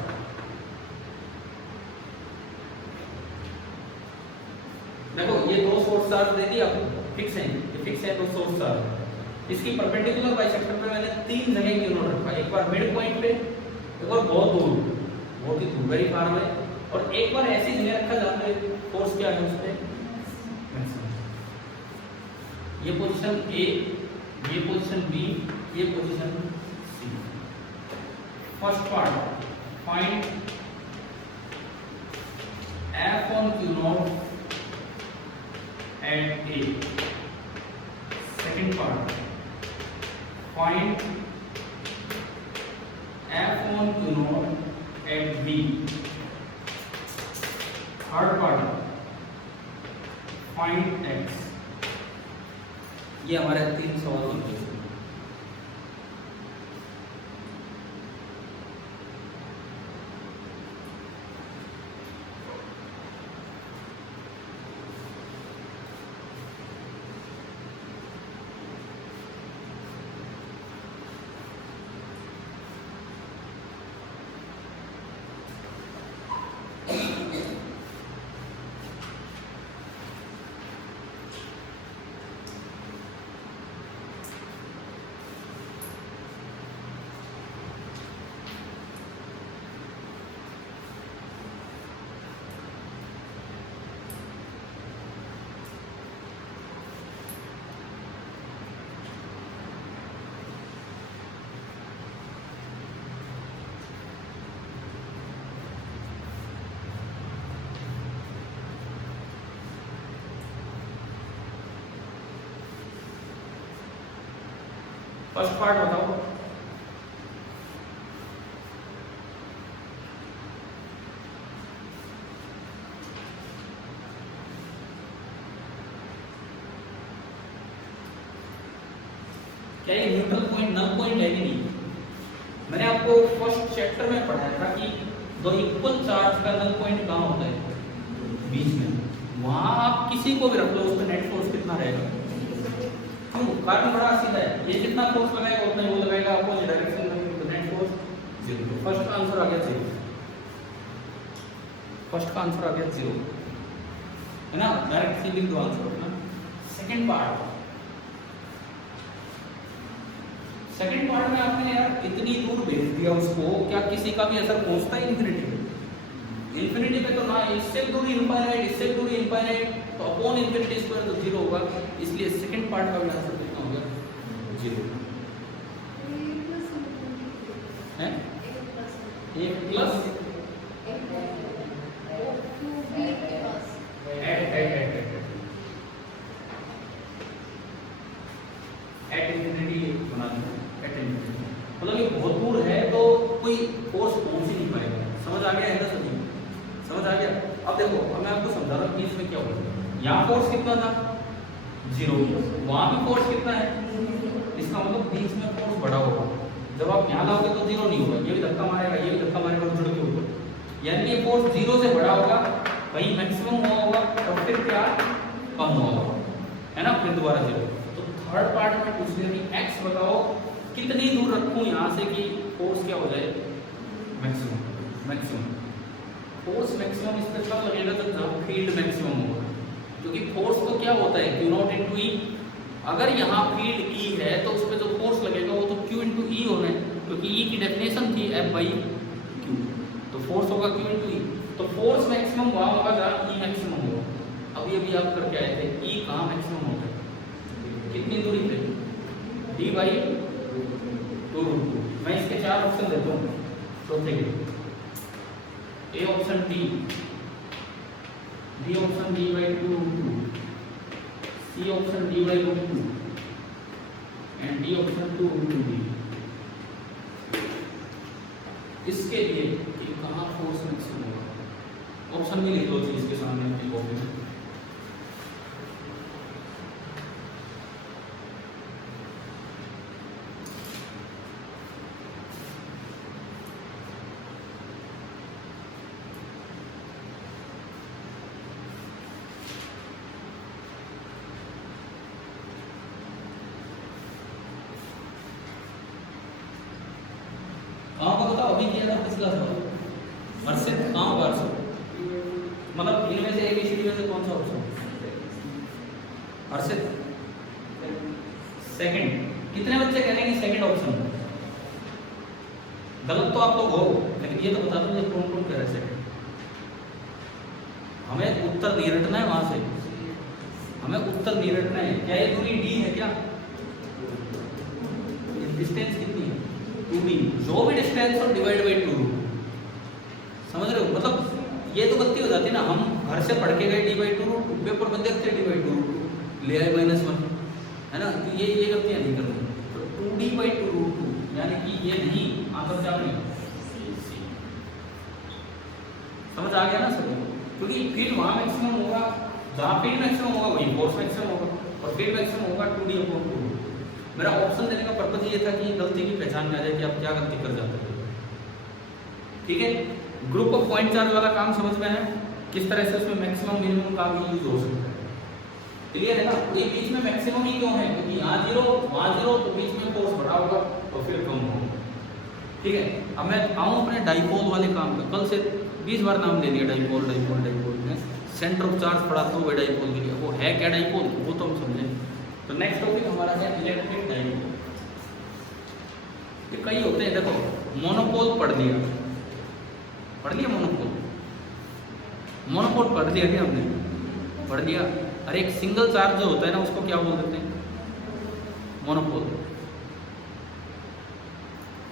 देखो ये दो सोर्स चार्ज दे दिया आपको, फिक्स है, ये फिक्स है दो सोर्स चार्ज। इसकी परपेंडिकुलर बाइसेक्टर पे मैंने तीन जगह q नॉट रखा, एक बार मिड पॉइंट पे, एक बार बहुत दूर, बहुत ही दूर वेरी फार अवे, और एक बार ऐसी जगह रखा जहां पे फोर्स क्या है उस पे मैक्सिमम। ये पोजीशन A, ये पोजीशन B, ये position C। First part find f on q not at A, second part find f on q not at B, third part find x। ये हमारे तीन सवाल होंगे। फर्स्ट पार्ट बताओ। क्या ये न्यूट्रल पॉइंट नल पॉइंट है कि नहीं? मैंने आपको फर्स्ट चैप्टर में पढ़ाया था कि दो इक्वल चार्ज का नल पॉइंट कहाँ होता है? बीच में। वहां आप किसी को भी रख लो, उस पर नेट फोर्स कितना रहेगा? क्यों? कारण बड़ा सीधा है, ये जितना फोर्स लगाएगा उतना वो लगाएगा अपोजिट डायरेक्शन में, तो नेट फोर्स जीरो। फर्स्ट का आंसर आ गया जीरो, फर्स्ट का आंसर आ गया जीरो, है ना? डायरेक्ट लिख दो आंसर अपना। सेकंड पार्ट, सेकंड पार्ट में आपने यार इतनी दूर भेज दिया उसको, क्या किसी का भी असर पहुंचता है इंफिनिटी पे? इंफिनिटी पे तो ना, इससे दूर इनफाइनाइट, इससे दूर इनफाइनाइट, तो अपॉन इंफिनिटी स्क्वायर तो जीरो होगा, इसलिए सेकंड पार्ट का भी आंसर कितना होगा? जीरो है। एक प्लस एट इंफिनिटी बना दें, एट इंफिनिटी मतलब ये बहुत दूर है तो कोई फोर्स पहुंच ही नहीं पाएगा। समझ आ गया है ना सभी? समझ आ गया? अब देखो, अब मैं आपको समझा रहा हूँ कि इसमें क्या होगा। यहाँ फोर्स कितना था? जीरो। वहां भी फोर्स कितना है? इसका मतलब बीच में फोर्स बढ़ा होगा। जब आप यहाँ लाओगे तो जीरो नहीं होगा, ये भी धक्का मारेगा, ये भी धक्का मारेगा, जुड़ के ऊपर, यानी ये फोर्स जीरो से बढ़ा होगा, कहीं मैक्सिमम हुआ होगा और फिर क्या कम हुआ होगा, है ना? फिर दोबारा जीरो। तो थर्ड पार्ट में पूछ लिया कि एक्स बताओ कितनी दूर रखूं यहाँ से कि फोर्स क्या हो जाए? मैक्सिमम। मैक्सिमम फोर्स मैक्सिमम इस पर कब लगेगा? जब फील्ड मैक्सिमम होगा, क्योंकि फोर्स तो क्या होता है? Q नॉट इंटू ई। अगर यहाँ फील्ड E है तो उस पर जो फोर्स लगेगा वो तो Q इंटू ई होना है, क्योंकि E की डेफिनेशन थी F बाई Q, तो फोर्स होगा Q इंटू ई। तो फोर्स मैक्सिमम वहाँ होगा जहाँ E मैक्सिमम होगा। अभी अभी आप करके आए थे, E कहाँ मैक्सिमम होगा? कितनी दूरी पे? D by 2√2। मैं इसके चार ऑप्शन देता हूँ, चौथे के। A option D, B option D by 2√2, C option D by √2 and D option 2√2D। इसके लिए कि कहाँ फोर्स मैक्सिमम होगा, ऑप्शन भी लिख दो चीज के सामने अपनी कॉपी में। अभी किया था पिछला सवाल अर्षित, कहाँ होगा अर्षित? मतलब इनमें से ABCD में से कौन सा ऑप्शन? अर्षित सेकंड। कितने बच्चे कह रहे हैं सेकंड ऑप्शन? गलत तो आप लोग हो, लेकिन ये तो बता दो कौन कौन कह रहे हैं सेकंड। हमें उत्तर नहीं रटना है, वहां से हमें उत्तर नहीं रटना है। क्या ये दूरी D है क्या? डिस्टेंस कितनी है? 2D। जो भी डिस्टेंस हो डिवाइड बाई 2, समझ रहे हो? मतलब ये तो गलती हो जाती है ना, हम घर से पढ़ के गए D बाई 2, पेपर में देखते D बाई 2 ले आए -1, है ना? तो ये गलतियां नहीं करनी। तो 2D बाई 2√2 यानी कि ये नहीं, आंसर क्या नहीं? समझ आ गया ना सभी? क्योंकि फील्ड वहां मैक्सिमम होगा, जहां फील्ड मैक्सिमम होगा वही फोर्स मैक्सिमम होगा, और फील्ड मैक्सिमम होगा 2D/2। मेरा ऑप्शन देने का पर्पज ये था कि गलती की पहचान में आ जाए कि आप क्या गलती कर जाते हैं। ठीक है, ग्रुप ऑफ पॉइंट चार्ज वाला काम समझ में है, किस तरह से उसमें मैक्सिमम मिनिमम का भी यूज हो सकता है। क्लियर है ना? तो ये बीच में मैक्सिमम ही क्यों है? क्योंकि यहाँ 0 वहाँ 0, तो बीच में फोर्स बढ़ा होगा और फिर कम होगा। ठीक है, अब मैं आऊँ अपने डाइपोल वाले काम पे। कल से 20 बार नाम ले लिया डाइपोल डाइपोल डाइपोल में, सेंटर ऑफ चार्ज पढ़ाता हूँ डाइपोल के लिए। वो है क्या डाइपोल, वो तो हम समझें। तो नेक्स्ट टॉपिक हमारा है इलेक्ट्रिक डाइपोल। ये कई होते हैं, देखो मोनोपोल पढ़ लिया मोनोपोल, मोनोपोल पढ़ लिया क्या हमने? पढ़ लिया। अरे एक सिंगल चार्ज जो होता है ना, उसको क्या बोल देते हैं? मोनोपोल।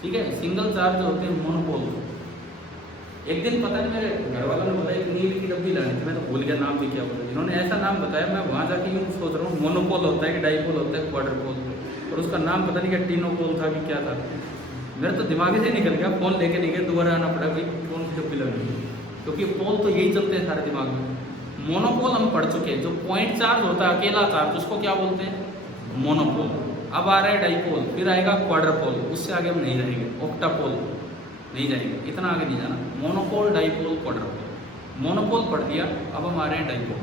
ठीक है, सिंगल चार्ज जो होते हैं मोनोपोल। एक दिन पता नहीं मेरे घर वालों ने बताया नील की डब्बी लानी थी, मैं तो भूल गया नाम भी क्या बोला। इन्होंने ऐसा नाम बताया, मैं वहाँ जाके यूँ सोच रहा हूँ मोनोपोल होता है कि डाइपोल होता है, क्वाड्रपोल, और उसका नाम पता नहीं क्या टीनोपोल था कि क्या था। मेरे तो दिमाग से निकल गया, फोन लेके नहीं गया, दोबारा आना पड़ा भाई कौन सी डब्बी लगी, क्योंकि पोल तो यही चलते हैं सारे दिमाग में। मोनोपोल हम पढ़ चुके हैं, जो पॉइंट चार्ज होता है अकेला चार्ज, उसको क्या बोलते हैं? मोनोपोल। अब आ रहा है डाइपोल, फिर आएगा क्वाड्रपोल, उससे आगे हम नहीं जाएंगे, ऑक्टापोल नहीं जाएंगे, इतना आगे नहीं जाना। Monopole, dipole, क्वाड्रपोल। मोनोपोल पढ़ दिया, अब हम आ रहे हैं डाइपोल।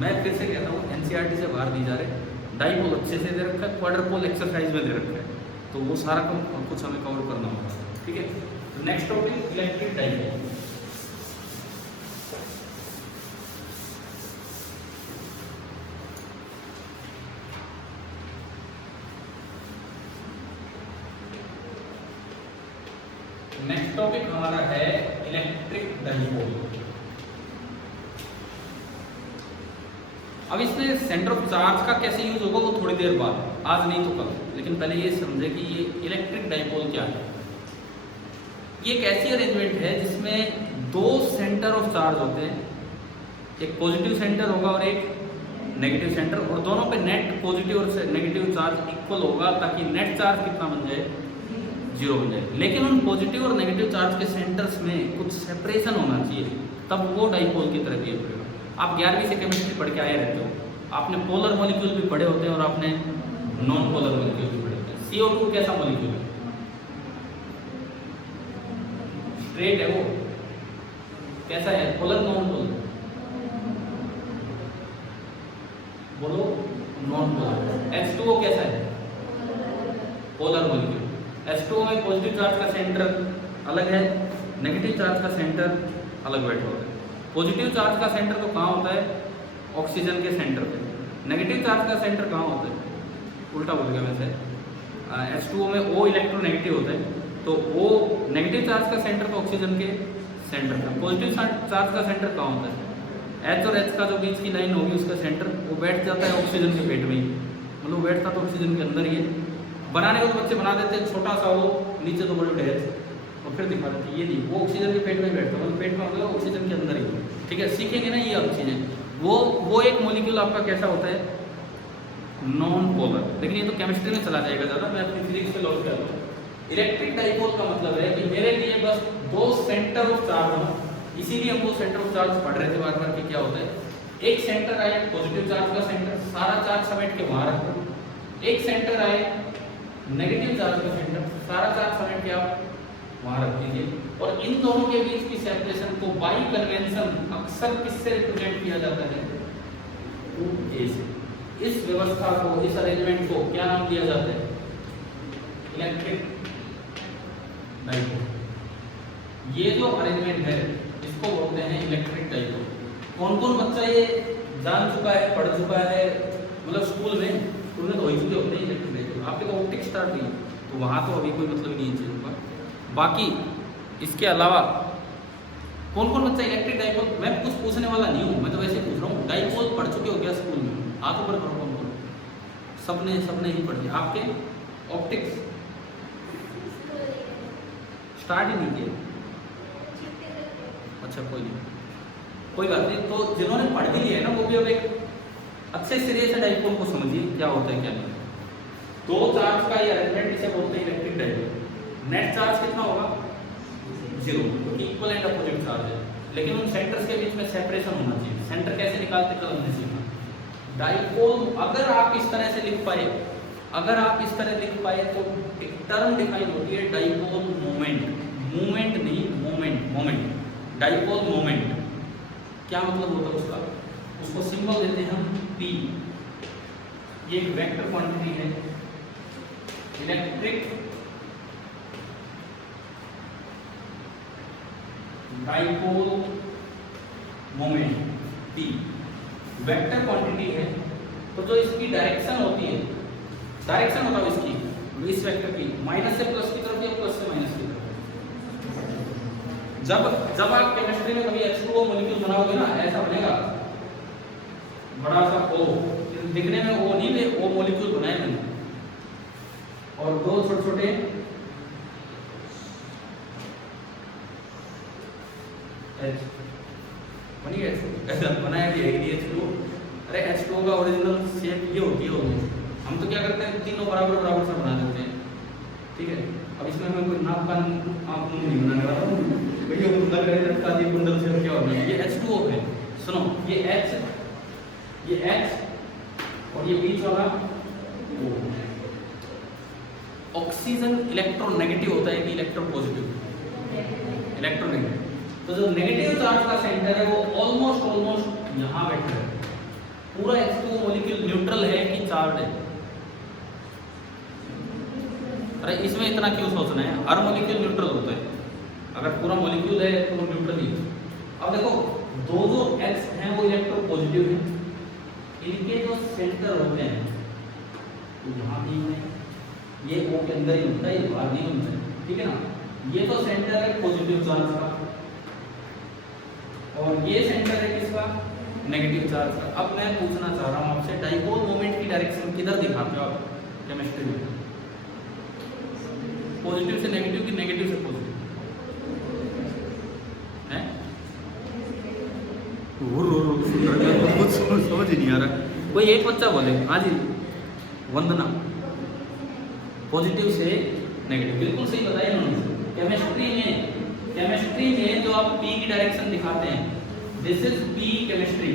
मैं फिर से कहता हूँ एनसीईआरटी से बाहर नहीं जा रहे। डाइपोल अच्छे से दे रखा है, क्वाड्रपोल एक्सरसाइज में दे रखा है, तो वो सारा कुछ हमें कवर करना होगा, ठीक है। Next topic electric dipole. Next topic हमारा है इलेक्ट्रिक डाइपोल। अब इसमें सेंटर ऑफ चार्ज का कैसे यूज होगा वो थोड़ी देर बाद, आज नहीं तो कल, लेकिन पहले ये समझे कि ये इलेक्ट्रिक डाइपोल क्या है। ये एक ऐसी अरेंजमेंट है जिसमें दो सेंटर ऑफ चार्ज होते हैं, एक पॉजिटिव सेंटर होगा और एक नेगेटिव सेंटर, और दोनों पे नेट पॉजिटिव और नेगेटिव चार्ज इक्वल होगा, ताकि नेट चार्ज कितना बन जाए, 0 हो जाए। लेकिन उन पॉजिटिव और नेगेटिव चार्ज के सेंटर्स में कुछ सेपरेशन होना चाहिए, तब वो डाइपोल की तरह बिहेव करेगा। आप 11वीं से केमिस्ट्री पढ़ के आए रहते हो, आपने पोलर मॉलिक्यूल भी पढ़े होते हैं और आपने नॉन पोलर मॉलिक्यूल भी पढ़े होते हैं। CO2 कैसा मॉलिक्यूल है? स्ट्रेट है वो, कैसा है, पोलर नॉन पोलर? बोलो नॉन पोलर। H2O कैसा है? Polar molecule. H2O में पॉजिटिव चार्ज का सेंटर अलग है, नेगेटिव चार्ज का सेंटर अलग बैठा होता है। पॉजिटिव चार्ज का सेंटर तो कहाँ होता है? ऑक्सीजन के सेंटर पे। नेगेटिव चार्ज का सेंटर कहाँ होता है? उल्टा बोल गया वैसे, H2O में O इलेक्ट्रोनेगेटिव होता है, तो O नेगेटिव चार्ज का सेंटर तो ऑक्सीजन के सेंटर का। पॉजिटिव चार्ज का सेंटर कहाँ होता है? H और H का जो बीच की लाइन होगी उसका सेंटर वो बैठ जाता है ऑक्सीजन के पेट में ही, मतलब बैठता तो ऑक्सीजन के अंदर ही है। बनाने को तो बच्चे बना देते हैं छोटा सा वो, नीचे तो बड़े बड़े और फिर दिखा देते हैं, ये नहीं, वो ऑक्सीजन के पेट में ही बैठता है, मतलब पेट में मतलब ऑक्सीजन के अंदर ही, ठीक है। सीखेंगे ना ये आप चीज़ें। वो एक मॉलिक्यूल आपका कैसा होता है? Non polar. लेकिन ये तो केमिस्ट्री में चला जाएगा ज़्यादा, मैं अपनी फिजिक्स पे लौट के आता हूँ। इलेक्ट्रिक डाइपोल का मतलब है कि मेरे लिए बस दो सेंटर ऑफ चार्ज हो, इसीलिए हम वो सेंटर ऑफ चार्ज पढ़ रहे थे बार बार कि क्या होता है। एक सेंटर आए पॉजिटिव चार्ज का सेंटर, सारा चार्ज समेट के वहाँ रख दो। एक सेंटर आए नेगेटिव चार्ज का सेंटर, सारा चार्ज समेट के आप वहाँ रख दीजिए। और इन दोनों के बीच की सेपरेशन को बाई कन्वेंशन अक्सर किससे रिप्रेजेंट किया जाता है? 2A से। इस व्यवस्था को, इस अरेंजमेंट को क्या नाम दिया जाता है? Electric dipole. ये जो अरेंजमेंट है इसको बोलते हैं इलेक्ट्रिक डाइपोल। कौन कौन बच्चा ये जान चुका है, पढ़ चुका है? मतलब स्कूल में तो वही चीजें होते हैं इलेक्ट्रिक डाइपोल। आपके तो ऑप्टिक्स स्टार्ट हुई तो वहाँ तो अभी कोई मतलब नहीं है चीज़ों का। बाकी इसके अलावा कौन कौन बच्चा इलेक्ट्रिक डाइपोल, मैं कुछ पूछने वाला नहीं हूँ, मैं तो वैसे पूछ रहा हूँ। डाइपोल पढ़ चुके हो क्या स्कूल में? हाथ ऊपर करो कौन कौन? सबने ही पढ़ दिया। आपके ऑप्टिक्स स्टार्ट ही नहीं किया? अच्छा कोई बात नहीं। तो जिन्होंने पढ़ भी लिया है ना वो भी अब एक अच्छे सिरे से डाइपोल को समझिए क्या होता है क्या नहीं। दो चार्ज का ये अरेंजमेंट इसे बोलते हैं इलेक्ट्रिक डाइपोल। नेट चार्ज कितना होगा? 0, क्योंकि इक्वल एंड अपोजिट चार्ज है। लेकिन उन सेंटर्स के बीच में सेपरेशन होना चाहिए। सेंटर कैसे निकालते कल हमने सीखा। डाइपोल अगर आप इस तरह से लिख पाए, तो एक टर्म डिफाइन होती है डाइपोल मोमेंट। मूवमेंट नहीं, मोमेंट। डाइपोल मोमेंट क्या मतलब होता है उसका? उसको सिंबल देते हैं हम P। ये एक वेक्टर क्वांटिटी है, electric dipole moment P vector quantity है। तो जो इसकी डायरेक्शन होती है, डायरेक्शन होता है इसकी, इस वेक्टर की माइनस से प्लस की तरफ या प्लस से माइनस की तरफ। जब आप केमिस्ट्री में कभी H2O मॉलिक्यूल बनाओगे ना, ऐसा बनेगा बड़ा सा O, दिखने में O नहीं, O मॉलिक्यूल बनाए मैंने, और दो छोटे छोटे H बनी है, ऐसा बनाया भी है H2O। अरे H2O का ओरिजिनल शेप ये होती है। हम तो क्या करते हैं, तीनों बराबर से बना देते हैं, ठीक है। अब इसमें मैं कोई नाक का आप नहीं बनाने वाला हूँ भैया, कुंडल करें का ये कुंडल से क्या होगा। ये H2O है, सुनो, ये H और ये बीच वाला O। ऑक्सीजन इलेक्ट्रोनेगेटिव होता है कि इलेक्ट्रोपॉजिटिव? इलेक्ट्रोनेगेटिव। तो जो नेगेटिव चार्ज का सेंटर है वो ऑलमोस्ट यहाँ बैठा है। पूरा H2O मॉलिक्यूल न्यूट्रल है कि चार्ज है? अरे इसमें इतना क्यों सोचना है, हर मॉलिक्यूल न्यूट्रल होता है। अगर पूरा मॉलिक्यूल है तो वो न्यूट्रल ही है। अब देखो दो जो X हैं वो इलेक्ट्रोपॉजिटिव हैं, इनके जो सेंटर होते हैं तो यहाँ भी है, ये O के अंदर ही होता है, ये बाहर नहीं होता है, ठीक है ना। ये तो सेंटर है पॉजिटिव चार्ज का और ये सेंटर है किसका? नेगेटिव चार्ज का। अब मैं पूछना चाह रहा हूँ आपसे, डाइपोल मोमेंट की डायरेक्शन किधर दिखाते हो आप केमिस्ट्री में? पॉजिटिव से नेगेटिव कि नेगेटिव से पॉजिटिव है? कुछ समझ ही नहीं आ रहा। कोई एक बच्चा बोले हाँ जी वंदना, पॉजिटिव से नेगेटिव, बिल्कुल सही बताया उन्होंने। केमिस्ट्री में जो आप पी की डायरेक्शन दिखाते हैं, this is P chemistry.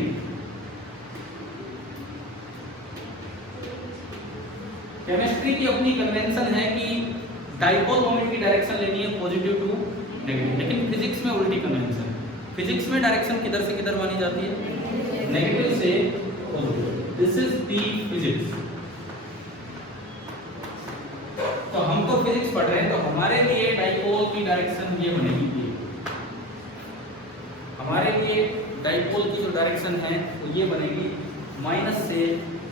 Chemistry की अपनी कन्वेंशन है कि डाइपोल मोमेंट की डायरेक्शन लेनी है पॉजिटिव टू नेगेटिव, लेकिन फिजिक्स में उल्टी कन्वेंशन है। फिजिक्स में डायरेक्शन किधर से किधर मानी जाती है? नेगेटिव से positive. This is P physics. तो हम तो फिजिक्स पढ़ रहे हैं, तो हमारे लिए डाइपोल की डायरेक्शन ये बनेगी। हमारे लिए डाइपोल की जो डायरेक्शन है वो ये बनेगी माइनस से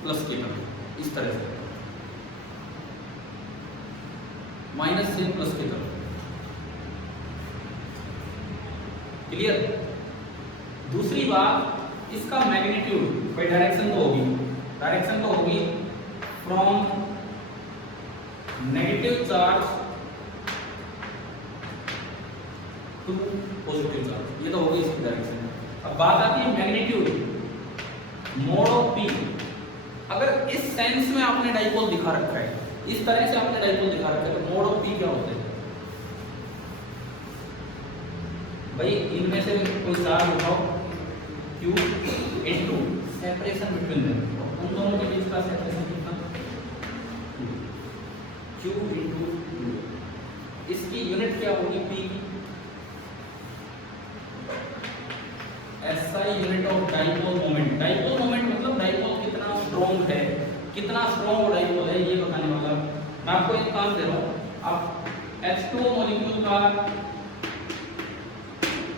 प्लस की तरफ, इस तरह से माइनस से प्लस की तरफ। क्लियर? दूसरी बात, इसका मैग्नीट्यूड, भाई डायरेक्शन तो होगी from negative charge to positive charge, ये तो होगी इसकी डायरेक्शन। अब बात आती है मैग्नीट्यूड, मोड ऑफ पी। अगर इस सेंस में आपने डाइपोल दिखा रखा है, इस तरह से आपने डाइपोल दिखा रखा है, तो मोड ऑफ पी क्या होता है? भाई इनमें से कोई चार्ज उठाओ, Q into separation between them, उन दोनों के बीच का सेपरेशन कितना? Q इनटू, इसकी यूनिट क्या होगी? P की। SI unit of dipole moment. Dipole moment मतलब डाइपोल कितना स्ट्रॉन्ग है, कितना स्ट्रॉन्ग डाइपोल है ये बताने वाला। मैं आपको एक काम दे रहा हूँ, आप H2O मॉलिक्यूल का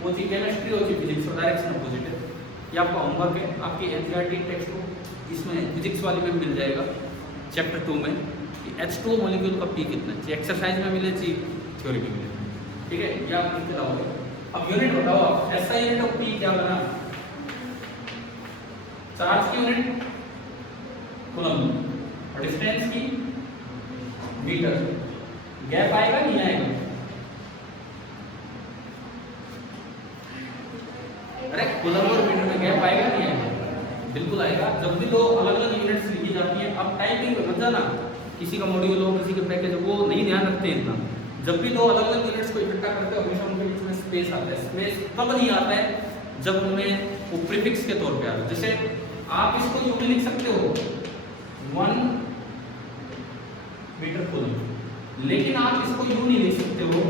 वो थी केमिस्ट्री और फिजिक्स और डायरेक्शन अपोजिट है, ये आपका होमवर्क है, आपकी एनसीईआरटी टेक्स्ट बुक इसमें फिजिक्स वाली में मिल जाएगा चैप्टर 2 में कि H2O मॉलिक्यूल का पी कितना चाहिए, एक्सरसाइज में मिले चाहिए, थ्योरी में मिले, ठीक है, ये आप लिखते रहोगे। अब यूनिट बताओ आप, SI यूनिट ऑफ पी क्या बना? चार्ज की यूनिट कूलम और डिस्टेंस की मीटर। गैप आएगा नहीं आएगा? अरे कूलम और मीटर में गैप आएगा नहीं आएगा? बिल्कुल आएगा। जब भी दो अलग अलग यूनिट्स लिखी जाती है, अब टाइपिंग में मत जाना, किसी का मॉड्यूल हो किसी के पैकेज हो, वो नहीं ध्यान रखते हैं इतना। जब भी दो अलग अलग यूनिट्स को इकट्ठा करते हो, हमेशा उनके बीच में स्पेस आता है। स्पेस तब नहीं आता है जब उनमें वो प्रीफिक्स के तौर पे आता है। जैसे आप इसको यूं भी लिख सकते हो 1 मीटर कूलम, लेकिन आप इसको यूं नहीं लिख सकते हो,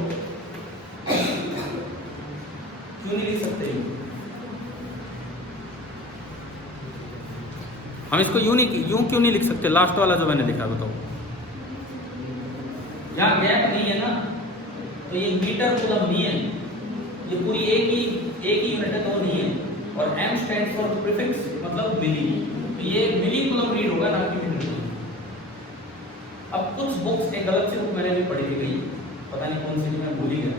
क्यों नहीं लिख सकते? हम इसको यूं क्यों नहीं लिख सकते? लास्ट वाला जो मैंने लिखा बताओ, यहाँ गैप नहीं है ना, तो ये मीटर कूलम नहीं है, ये पूरी एक ही यूनिट है, तो नहीं है। और M स्टैंड्स फॉर प्रीफिक्स मतलब मिली, तो ये मिली कूलम रीड होगा ना कि मीटर कूलम। अब कुछ बुक्स, एक गलत सी बुक मैंने भी पढ़ी गई, पता नहीं कौन सी, मैं भूल ही गया,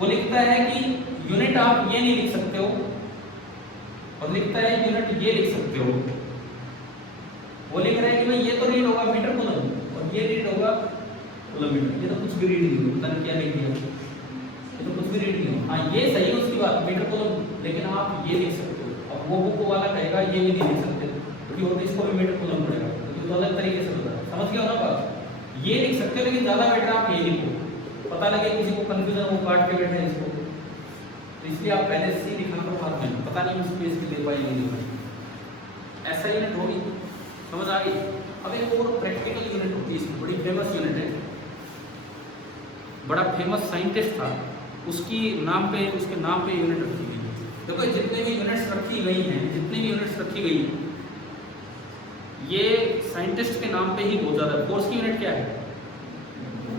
वो लिखता है कि यूनिट आप ये नहीं लिख सकते हो, और लिखता है यूनिट ये लिख सकते हो। वो लिख रहा है कि भाई ये तो रीड होगा मीटर कूलम और ये रीड होगा कूलम मीटर, ये तो कुछ भी रीड नहीं होगा, पता नहीं क्या लिख दिया, ये तो कुछ भी रीड नहीं होगा। हाँ ये सही है उसकी बात, मीटर कूलम, लेकिन आप ये लिख सकते हो। अब वो बुक वाला कहेगा ये भी नहीं लिख सकते, क्योंकि वो इसको भी मीटर कूलम पड़ेगा, क्योंकि तो अलग तरीके से होता है। समझ गया ना बात? ये लिख सकते हो, लेकिन ज्यादा बेटर आप ये लिखो, पता लगे किसी को कंफ्यूजन वो काट के बैठे इसको, तो इसलिए आप पहले से लिखना तो हाथ में, पता नहीं उस पेज के ले पाएंगे नहीं पाएंगे। ऐसा यूनिट होगी, समझ आ गई? अब एक और प्रैक्टिकल यूनिट होती है, इसकी बड़ी फेमस यूनिट है, बड़ा फेमस साइंटिस्ट था, उसकी नाम पे, उसके नाम पे यूनिट रखी गई। देखो जितने भी यूनिट्स रखी गई हैं, जितनी भी यूनिट्स रखी गई हैं, ये साइंटिस्ट के नाम पे ही बहुत ज़्यादा। फोर्स की यूनिट क्या है?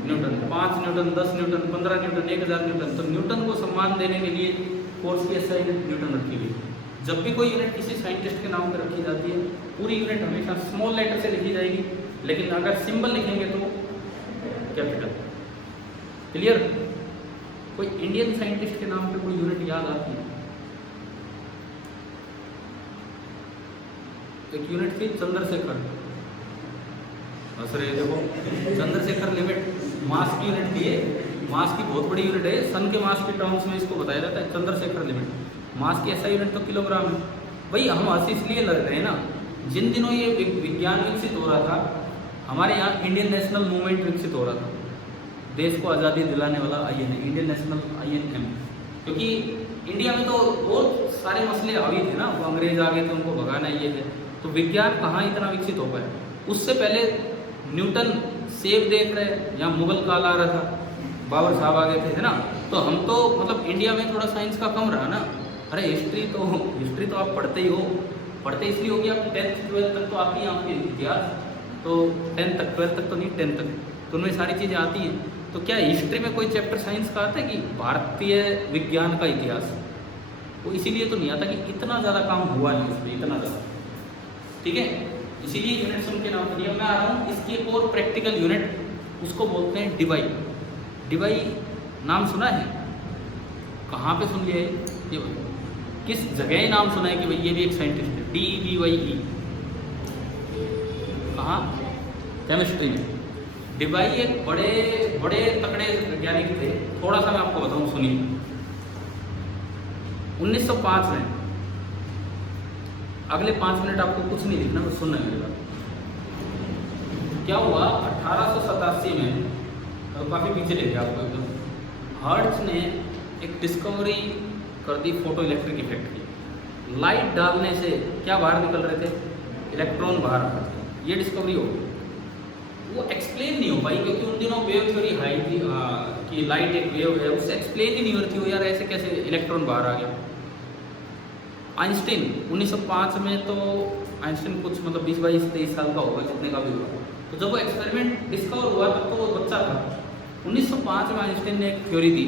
Newton. 5 Newton, 10 Newton, 15 Newton, 1000 Newton. तो न्यूटन को सम्मान देने के लिए फोर्स की SI यूनिट न्यूटन रखी गई। जब भी कोई यूनिट किसी साइंटिस्ट के नाम पर रखी जाती है, पूरी यूनिट हमेशा स्मॉल लेटर से लिखी जाएगी, लेकिन अगर सिंबल लिखेंगे तो कैपिटल। क्लियर? कोई इंडियन साइंटिस्ट के नाम पे कोई यूनिट याद आती है? एक यूनिट थी चंद्रशेखर। बस रे देखो, चंद्रशेखर लिमिट मास की यूनिट थी। मास की बहुत बड़ी यूनिट है, सन के मास के टर्म्स में इसको बताया जाता है चंद्रशेखर लिमिट। मास की SI यूनिट तो किलोग्राम है। भाई हम हंसी इसलिए लग रहे हैं ना, जिन दिनों ये विज्ञान विकसित हो रहा था, हमारे यहाँ इंडियन नेशनल मूवमेंट विकसित हो रहा था, देश को आज़ादी दिलाने वाला IN, इंडियन नेशनल INM। क्योंकि इंडिया में तो बहुत सारे मसले हावी थे ना, वो अंग्रेज आ गए थे, उनको भगाना ये है, तो विज्ञान कहाँ इतना विकसित हो पाया। उससे पहले न्यूटन सेब देख रहे, यहाँ मुगल काल आ रहा था, बाबर साहब आ गए थे, है ना। तो हम तो मतलब इंडिया में थोड़ा साइंस का कम रहा ना। अरे हिस्ट्री तो आप पढ़ते ही हो, पढ़ते इसलिए हो कि आप 10th 12th तक तो आती है आपके इतिहास, तो 10th तक, 12th तक तो नहीं, 10th तक तो उनमें सारी चीज़ें आती हैं। तो क्या हिस्ट्री में कोई चैप्टर साइंस का आता है कि भारतीय विज्ञान का इतिहास? वो इसीलिए तो नहीं आता कि इतना ज़्यादा काम हुआ नहीं उसमें, इतना ज़्यादा। ठीक है, इसीलिए यूनिट्स उनके नाम पर दिया। मैं आ रहा हूँ इसकी एक और प्रैक्टिकल यूनिट, उसको बोलते हैं डिवाई। डिवाई नाम सुना है? कहाँ पे सुन लिया है ये? किस जगह नाम सुना है कि भाई ये भी एक साइंटिस्ट है? DEVYE। कहाँ? केमिस्ट्री में। डिवाई एक बड़े बड़े तकड़े वैज्ञानिक थे। थोड़ा सा मैं आपको बताऊँ, सुनिए। 1905 में, अगले 5 मिनट आपको कुछ नहीं लिखना, बस सुनना मेरी बात। क्या हुआ 1887 में, तो काफ़ी पीछे ले गया आपको एकदम, हर्ट्ज ने एक डिस्कवरी कर दी, फोटो इलेक्ट्रिक इफेक्ट की। लाइट डालने से क्या बाहर निकल रहे थे? इलेक्ट्रॉन बाहर आ रहे थे। ये डिस्कवरी हो गई। वो एक्सप्लेन नहीं हो पाई, क्योंकि उन दिनों वेव थ्योरी हाई थी कि लाइट एक वेव है, उससे एक्सप्लेन ही नहीं हो रही थी। यार ऐसे कैसे इलेक्ट्रॉन बाहर आ गया? आइंस्टीन 1905 में, तो आइंस्टीन कुछ मतलब 20-22-23 साल का होगा, जितने का भी हुआ। तो जब वो एक्सपेरिमेंट डिस्कवर हुआ तब तो वो बच्चा था। 1905 में आइंस्टीन ने एक theory the,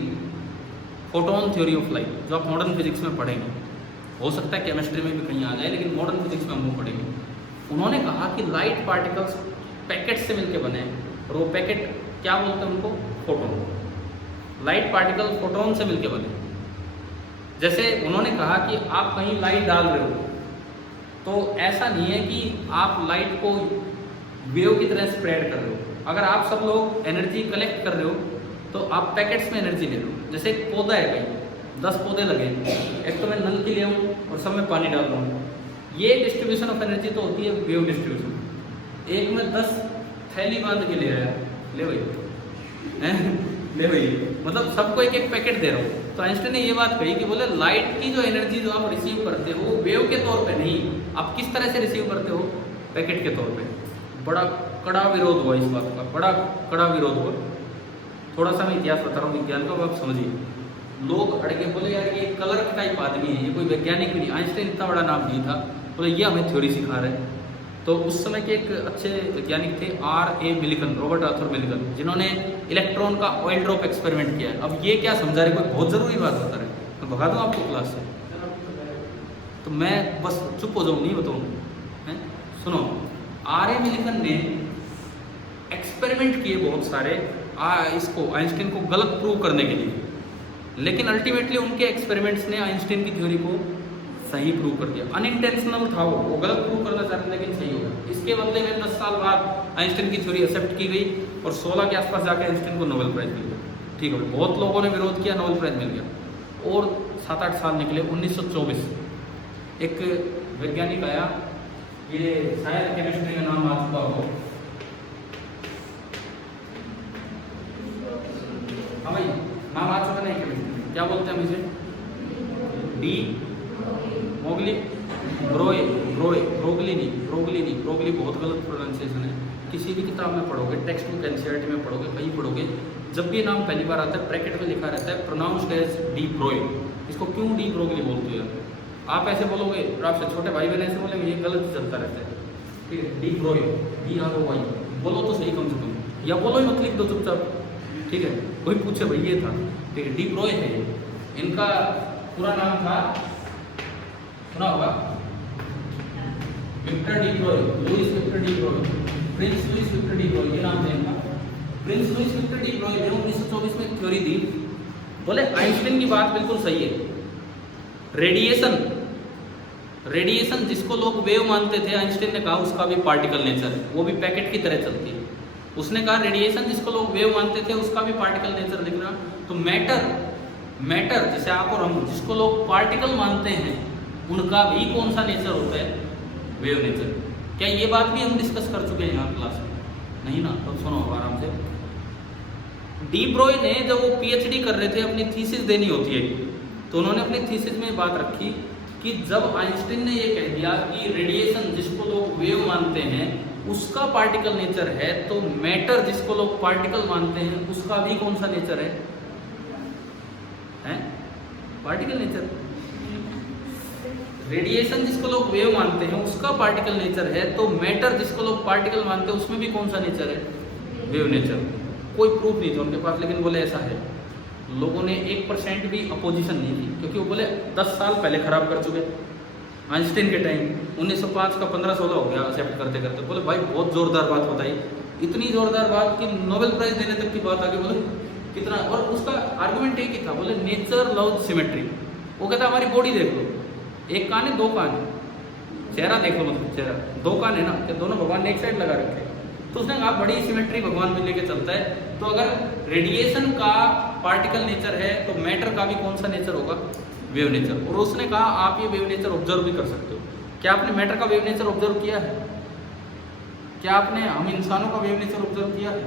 photon theory of light, जो आप मॉडर्न फिजिक्स में पढ़ेंगे। हो सकता है केमिस्ट्री में भी कहीं आ जाए, लेकिन मॉडर्न फिजिक्स में हम वो पढ़ेंगे। उन्होंने कहा कि लाइट पार्टिकल्स पैकेट से मिलकर बने, और वो पैकेट क्या बोलते हैं उनको? फोटोन। लाइट पार्टिकल फोटोन से मिलकर बने। जैसे उन्होंने कहा कि आप कहीं लाइट डाल रहे हो, तो ऐसा नहीं है कि आप लाइट को वेव की तरह स्प्रेड कर रहे हो। अगर आप सब लोग एनर्जी कलेक्ट कर रहे हो, तो आप पैकेट्स में एनर्जी ले लो। जैसे एक पौधा है, कहीं 10 पौधे लगे, एक तो मैं नल की ले आऊँ और सब में पानी डाल रहा हूँ, ये डिस्ट्रीब्यूशन ऑफ एनर्जी तो होती है वेव डिस्ट्रीब्यूशन। एक में 10 थैली बांध के ले आया, ले भाई ले भाई, मतलब सबको एक एक पैकेट दे रहा हूँ। तो आइंस्टाइन ने ये बात कही कि बोले लाइट की जो एनर्जी जो आप रिसीव करते हो, वेव के तौर पे नहीं, आप किस तरह से रिसीव करते हो? पैकेट के तौर पे। बड़ा कड़ा विरोध हुआ इस बात का, बड़ा कड़ा विरोध हुआ। थोड़ा सा मैं इतिहास बता रहा हूँ विज्ञान का, आप समझिए। लोग अड़के बोले यार ये कलर टाइप आदमी है, ये कोई वैज्ञानिक भी नहीं। आइंस्टाइन इतना बड़ा नाम नहीं था, बोले ये हमें थ्योरी सिखा रहे हैं। तो उस समय के एक अच्छे वैज्ञानिक थे R.A. Millikan, Robert Arthur Millikan, जिन्होंने इलेक्ट्रॉन का ऑयल ड्रॉप एक्सपेरिमेंट किया है। अब ये क्या समझा रहे, कोई बहुत ज़रूरी बात बता रहे, मैं भगा दूँ आपको क्लास से, तो मैं बस चुप हो जाऊँ, नहीं बताऊँ। सुनो, R.A. मिलिकन ने एक्सपेरिमेंट किए बहुत सारे इसको आइंस्टाइन को गलत प्रूव करने के लिए, लेकिन अल्टीमेटली उनके एक्सपेरिमेंट्स ने आइंस्टाइन की थ्योरी को सही प्रूव कर दिया। अनइंटेंशनल था वो गलत प्रूव करना चाहते थे, लेकिन सही हो गया। इसके बदले में 10 साल बाद आइंस्टाइन की थ्योरी एक्सेप्ट की गई और 16 के आसपास जाकर आइंस्टाइन को नोबेल प्राइज मिल गया। ठीक है, बहुत लोगों ने विरोध किया, नोबेल प्राइज मिल गया। और 7-8 साल निकले। 1924 एक वैज्ञानिक आया, ये शायद केमिस्ट्री का नाम आ चुका हो, हाँ भाई नाम आ चुका नहीं केमिस्ट्री, क्या बोलते हैं मुझे? डी मोगली, ब्रोगली बहुत गलत प्रोनाउंसिएशन है। किसी भी किताब में पढ़ोगे, टेक्स्ट बुक एनसीईआरटी में पढ़ोगे, कहीं पढ़ोगे, जब भी ये नाम पहली बार आता है ब्रैकेट में लिखा रहता है प्रोनाउंस्ड एज डी ब्रोई। इसको क्यों डी ब्रोगली बोलते हो यार? आप ऐसे बोलोगे और आपसे छोटे भाई बहन ऐसे बोलेंगे, ये गलत चलता रहता है। ठीक है, डी ब्रोई, BROY बोलो तो सही कम से कम, या बोलो ही मत लिख दो चुपचाप। ठीक है, कोई पूछे भाई ये था, ठीक है, डी ब्रोई है ये। इनका पूरा नाम था, सुना होगा, Victor de Broglie, Louis Victor de Broglie, prince Louis Victor de Broglie, ये नाम था इनका। Prince Louis Victor de Broglie ने 1924 में एक थ्योरी दी। बोले आइंस्टाइन की बात बिल्कुल सही है, रेडिएशन जिसको लोग वेव मानते थे, आइंस्टाइन ने कहा उसका भी पार्टिकल नेचर है, वो भी पैकेट की तरह चलती है। उसने कहा रेडिएशन जिसको लोग वेव मानते थे उसका भी पार्टिकल नेचर दिखना। तो मैटर जैसे आप और हम जिसको लोग पार्टिकल मानते हैं उनका भी कौन सा नेचर होता है? Wave nature. क्या ये बात भी हम डिस्कस कर चुके हैं यहाँ क्लास में? नहीं ना, तो सुनो आराम से। डी ब्रोई ने जब वो PhD कर रहे थे, अपनी थीसिस देनी होती है, तो उन्होंने अपनी थीसिस में बात रखी कि जब आइंस्टाइन ने ये कह दिया कि रेडिएशन जिसको लोग वेव मानते हैं उसका पार्टिकल नेचर है, तो मैटर जिसको लोग पार्टिकल मानते हैं उसका भी कौन सा नेचर है? Particle nature. रेडिएशन जिसको लोग वेव मानते हैं उसका पार्टिकल नेचर है, तो मैटर जिसको लोग पार्टिकल मानते हैं उसमें भी कौन सा नेचर है? Wave nature. कोई प्रूफ नहीं था उनके पास, लेकिन बोले ऐसा है। लोगों ने 1% भी अपोजिशन नहीं की, क्योंकि वो बोले 10 साल पहले खराब कर चुके। आइंस्टाइन के टाइम 1905 का 15-16 हो गया एक्सेप्ट करते करते। बोले भाई बहुत जोरदार बात बताई, इतनी जोरदार बात कि नोबेल प्राइज देने तक की बात आगे। बोले कितना, और उसका आर्गुमेंट एक ही था, बोले नेचर लव्स सिमेट्री। वो कहता हमारी बॉडी देख लो, एक कान है, दो कान है, चेहरा देखो, मतलब चेहरा दो कान है ना, कि दोनों भगवान ने एक साइड लगा रखे। तो उसने कहा बड़ी सिमेट्री भगवान में लेके चलता है। तो अगर रेडिएशन का पार्टिकल नेचर है तो मैटर का भी कौन सा नेचर होगा? Wave nature. और उसने कहा आप ये वेव नेचर ऑब्जर्व भी कर सकते हो। क्या आपने मैटर का वेव नेचर ऑब्जर्व किया है? क्या आपने हम इंसानों का वेव नेचर ऑब्जर्व किया है?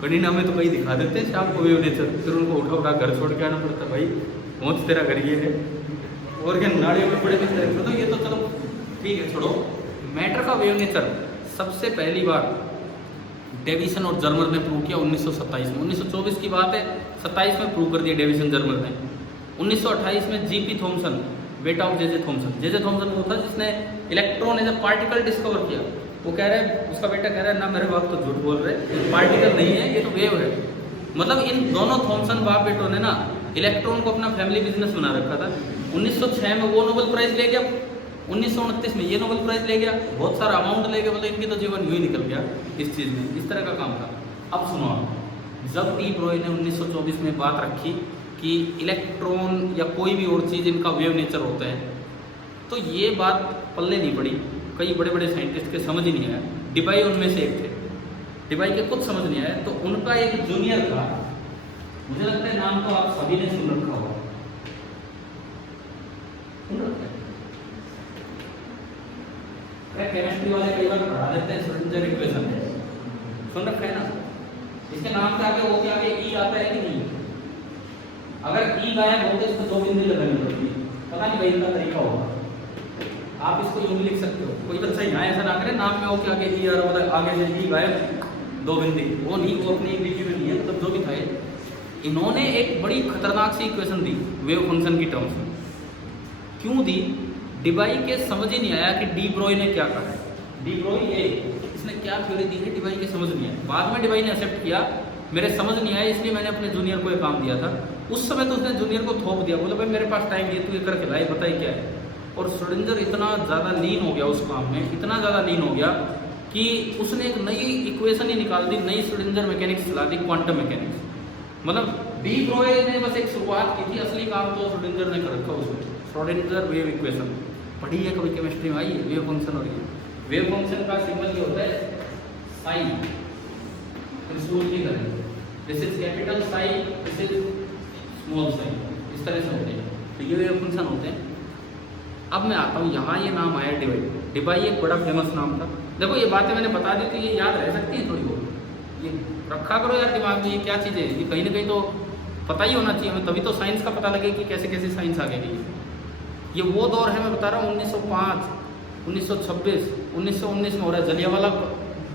कनीना में तो कहीं दिखा देते हैं शाम को वेव नेचर, फिर उनको उठा उठा घर छोड़ के आना पड़ता। भाई पहुँच तेरा घर ये है, और क्या नाड़ियों में बड़े मिलते हैं। तो ये तो चलो ठीक है, छोड़ो। मैटर का वेव नेचर सबसे पहली बार डेविसन और जर्मर ने प्रूव किया 1927 में। 1924 की बात है, 27 में प्रूव कर दिया डेविसन जर्मर ने। 1928 में GP थॉमसन, बेटा of JJ Thomson. JJ Thomson वो था जिसने electron as a particle discover किया। वो कह रहे हैं, उसका बेटा कह रहा है ना मेरे बाप तो झूठ बोल रहे, पार्टिकल नहीं है ये तो वेव है। मतलब इन दोनों थॉमसन बाप बेटों ने ना इलेक्ट्रॉन को अपना फैमिली बिजनेस बना रखा था। 1906 में वो नोबेल प्राइज ले गया, 1929 में ये नोबेल प्राइज ले गया, बहुत सारा अमाउंट ले गया। बोले इनकी तो जीवन यूँ ही निकल गया इस चीज़ में, इस तरह का काम था। अब सुनो, जब डी ब्रोई ने 1924 में बात रखी कि इलेक्ट्रॉन या कोई भी और चीज़ इनका वेव नेचर होता है, तो ये बात पल्ले नहीं पड़ी। कई बड़े बड़े साइंटिस्ट के समझ ही नहीं आया। डिबाई उनमें से एक थे। डिबाई के कुछ समझ नहीं आया, तो उनका एक जूनियर था, मुझे लगता है नाम तो आप सभी ने सुन रखा होगा, केमिस्ट्री वाले कई बार पढ़ा देते हैं श्रोडिंगर इक्वेशन, सुन रखा है ना? इसके नाम के आगे वो के आगे ई आता है कि नहीं? अगर ई गायब होते तो 2 बिंदु लगानी पड़ती, पता नहीं भाई इनका तरीका होगा। आप इसको यूं भी लिख सकते हो, कोई बच्चा यहाँ ऐसा ना करे नाम में हो के आगे ई आ रहा होता, आगे से ई गायब 2 बिंदु, वो नहीं, वो अपनी इंग्लिश में नहीं है। मतलब जो भी था, इन्होंने एक बड़ी खतरनाक सी इक्वेशन दी वेव फंक्शन की टर्म्स में। क्यों दी? डिबाई के समझ ही नहीं आया कि डी ब्रोई ने क्या कहा है। डी ब्रोई ये इसने क्या थ्योरी दी है, डिबाई के समझ नहीं आया। बाद में डिबाई ने एक्सेप्ट किया, मेरे समझ नहीं आया इसलिए मैंने अपने जूनियर को ये काम दिया था। उस समय तो उसने जूनियर को थोप दिया, बोला भाई मेरे पास टाइम ये, तू ये करके लाई, बताइए क्या है। और श्रोडिंगर इतना ज़्यादा लीन हो गया उस काम में, इतना ज़्यादा लीन हो गया कि उसने एक नई इक्वेशन ही निकाल दी, नई श्रोडिंगर मैकेनिक्स चला दी, क्वांटम मैकेनिक्स। मतलब डी ब्रोई ने बस एक शुरुआत की थी, असली काम तो श्रोडिंगर ने कर रखा उसमें। श्रोडिंगर वेव इक्वेशन पढ़ी है कभी, केमिस्ट्री में आई है, वेव फंक्शन। और ये वेव फंक्शन का सिंबल ये होता है साइन, त्रिशूल की तरह। This is capital sign, this is small sign, इस तरह से होते हैं। तो ये वेव फंक्शन होते हैं। अब मैं आता हूँ यहाँ, ये नाम आया डिबाई। डिबाई एक बड़ा फेमस नाम था। देखो ये बातें मैंने बता दी थी, ये याद रह सकती है थोड़ी बहुत, ये रखा करो यार दिमाग में। ये क्या चीज़ है, ये कहीं ना कहीं तो पता ही होना चाहिए हमें, तभी तो साइंस का पता लगे कि कैसे कैसे साइंस आगे गई। ये वो दौर है, मैं बता रहा हूँ 1905 1926 1919 में हो रहा है जलियांवाला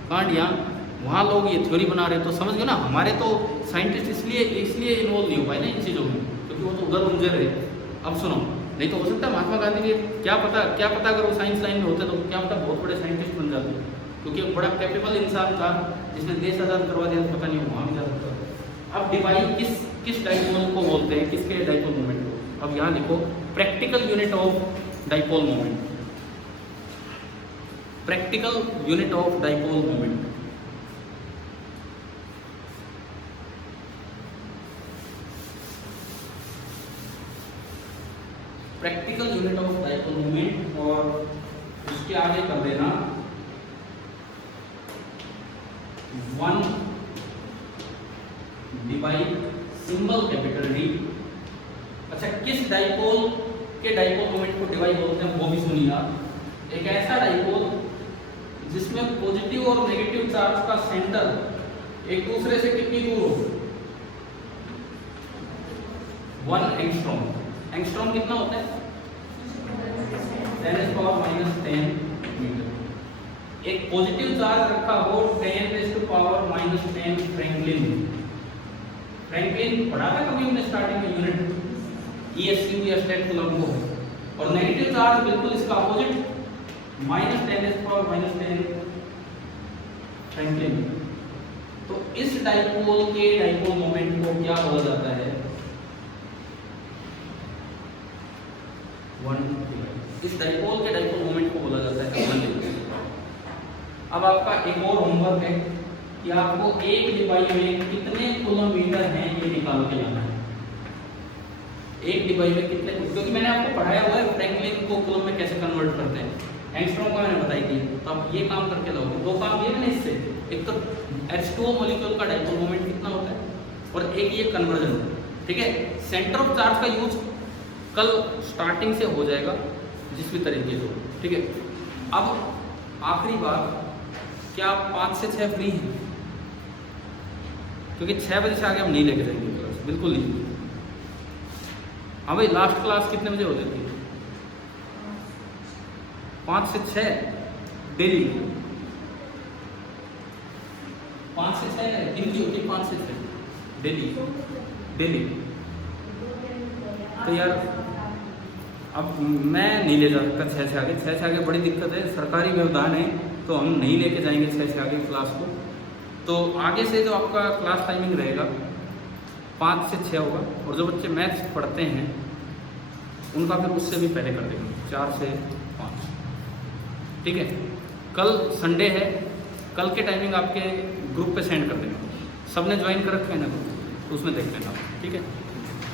कांड यहाँ, वहाँ लोग ये थ्योरी बना रहे हैं। तो समझ गए ना, हमारे तो साइंटिस्ट इसलिए इन्वॉल्व नहीं हो पाए ना इन चीज़ों में, क्योंकि वो तो उधर उलझे रहे। अब सुनो, नहीं तो हो सकता है महात्मा गांधी के क्या पता अगर वो साइंस लाइन में होते तो क्या पता बहुत बड़े साइंटिस्ट बन जाते, क्योंकि एक बड़ा कैपेबल इंसान था जिसने देश आज़ाद करवा दिया, तो पता नहीं वहाँ भी जा सकता। अब डिवाइस किस डाइपोल को बोलते हैं, किसके डाइपोल मोमेंट को? अब यहाँ लिखो practical unit of dipole moment, practical unit of dipole moment. Practical unit of dipole moment, और उसके आगे कर देना 1 डिवाइड सिंबल कैपिटल डी। अच्छा, किस डाइपोल के डाइपोल मोमेंट को डिवाइड बोलते हैं वो भी सुनिए आप। एक ऐसा डाइपोल जिसमें पॉजिटिव और नेगेटिव चार्ज का सेंटर एक दूसरे से कितनी दूर हो, 1 एंगस्ट्रॉम। एंगस्ट्रॉम कितना होता है? 10⁻⁻10 मीटर। एक पॉजिटिव चार्ज रखा हो 10⁻⁻10 फ्रैंकलिन। फ्रैंकलिन पढ़ा था कभी हमने स्टार्टिंग में यूनिट, ESU या स्टेट कूलम को। और नेगेटिव चार्ज बिल्कुल इसका अपोजिट, -10⁻⁻10 फ्रैंकलिन। तो इस डाइपोल के डाइपोल मोमेंट को क्या बोला जाता है? 1 डिवाइड। इस डाइपोल के डाइपोल मोमेंट को बोला जाता है 1 डिवाइड। अब आपका एक और होमवर्क है कि आपको एक डिवाइड में कितने किलोमीटर हैं ये निकाल के लाना है। एक डिवाइड में कितने, क्योंकि मैंने आपको पढ़ाया हुआ है फ्रैंकलिन को कूलम में कैसे कन्वर्ट करते हैं, एंगस्ट्रॉम का मैंने बताई थी। तो आप ये काम करके लाओगे। 2 काम ये ना इससे, एक तो H2O मॉलिक्यूल का डाइपोल मोमेंट कितना होता है, और एक ये कन्वर्जन। ठीक है, सेंटर ऑफ चार्ज का यूज कल स्टार्टिंग से हो जाएगा जिस भी तरीके से। ठीक है, अब आखिरी बात, क्या आप 5 से 6 फ्री हैं? क्योंकि 6 बजे से आगे हम नहीं लेके जाएंगे क्लास, बिल्कुल नहीं। हाँ भाई, लास्ट क्लास कितने बजे हो जाती है? 5 से 6 डेली, 5 से 6 दिन की होती है, 5 से 6 डेली। तो यार अब मैं नहीं ले जा सकता 6 से आगे। 6 से आगे बड़ी दिक्कत है, सरकारी व्यवधान है, तो हम नहीं लेके जाएंगे 6 से आगे क्लास को। तो आगे से जो आपका क्लास टाइमिंग रहेगा 5 से 6 होगा, और जो बच्चे मैथ्स पढ़ते हैं उनका फिर उससे भी पहले कर देंगे 4 से 5। ठीक है, कल संडे है, कल के टाइमिंग आपके ग्रुप पे सेंड कर देंगे। सबने ज्वाइन कर रखा है ना, तो उसमें देख लेना। ठीक है।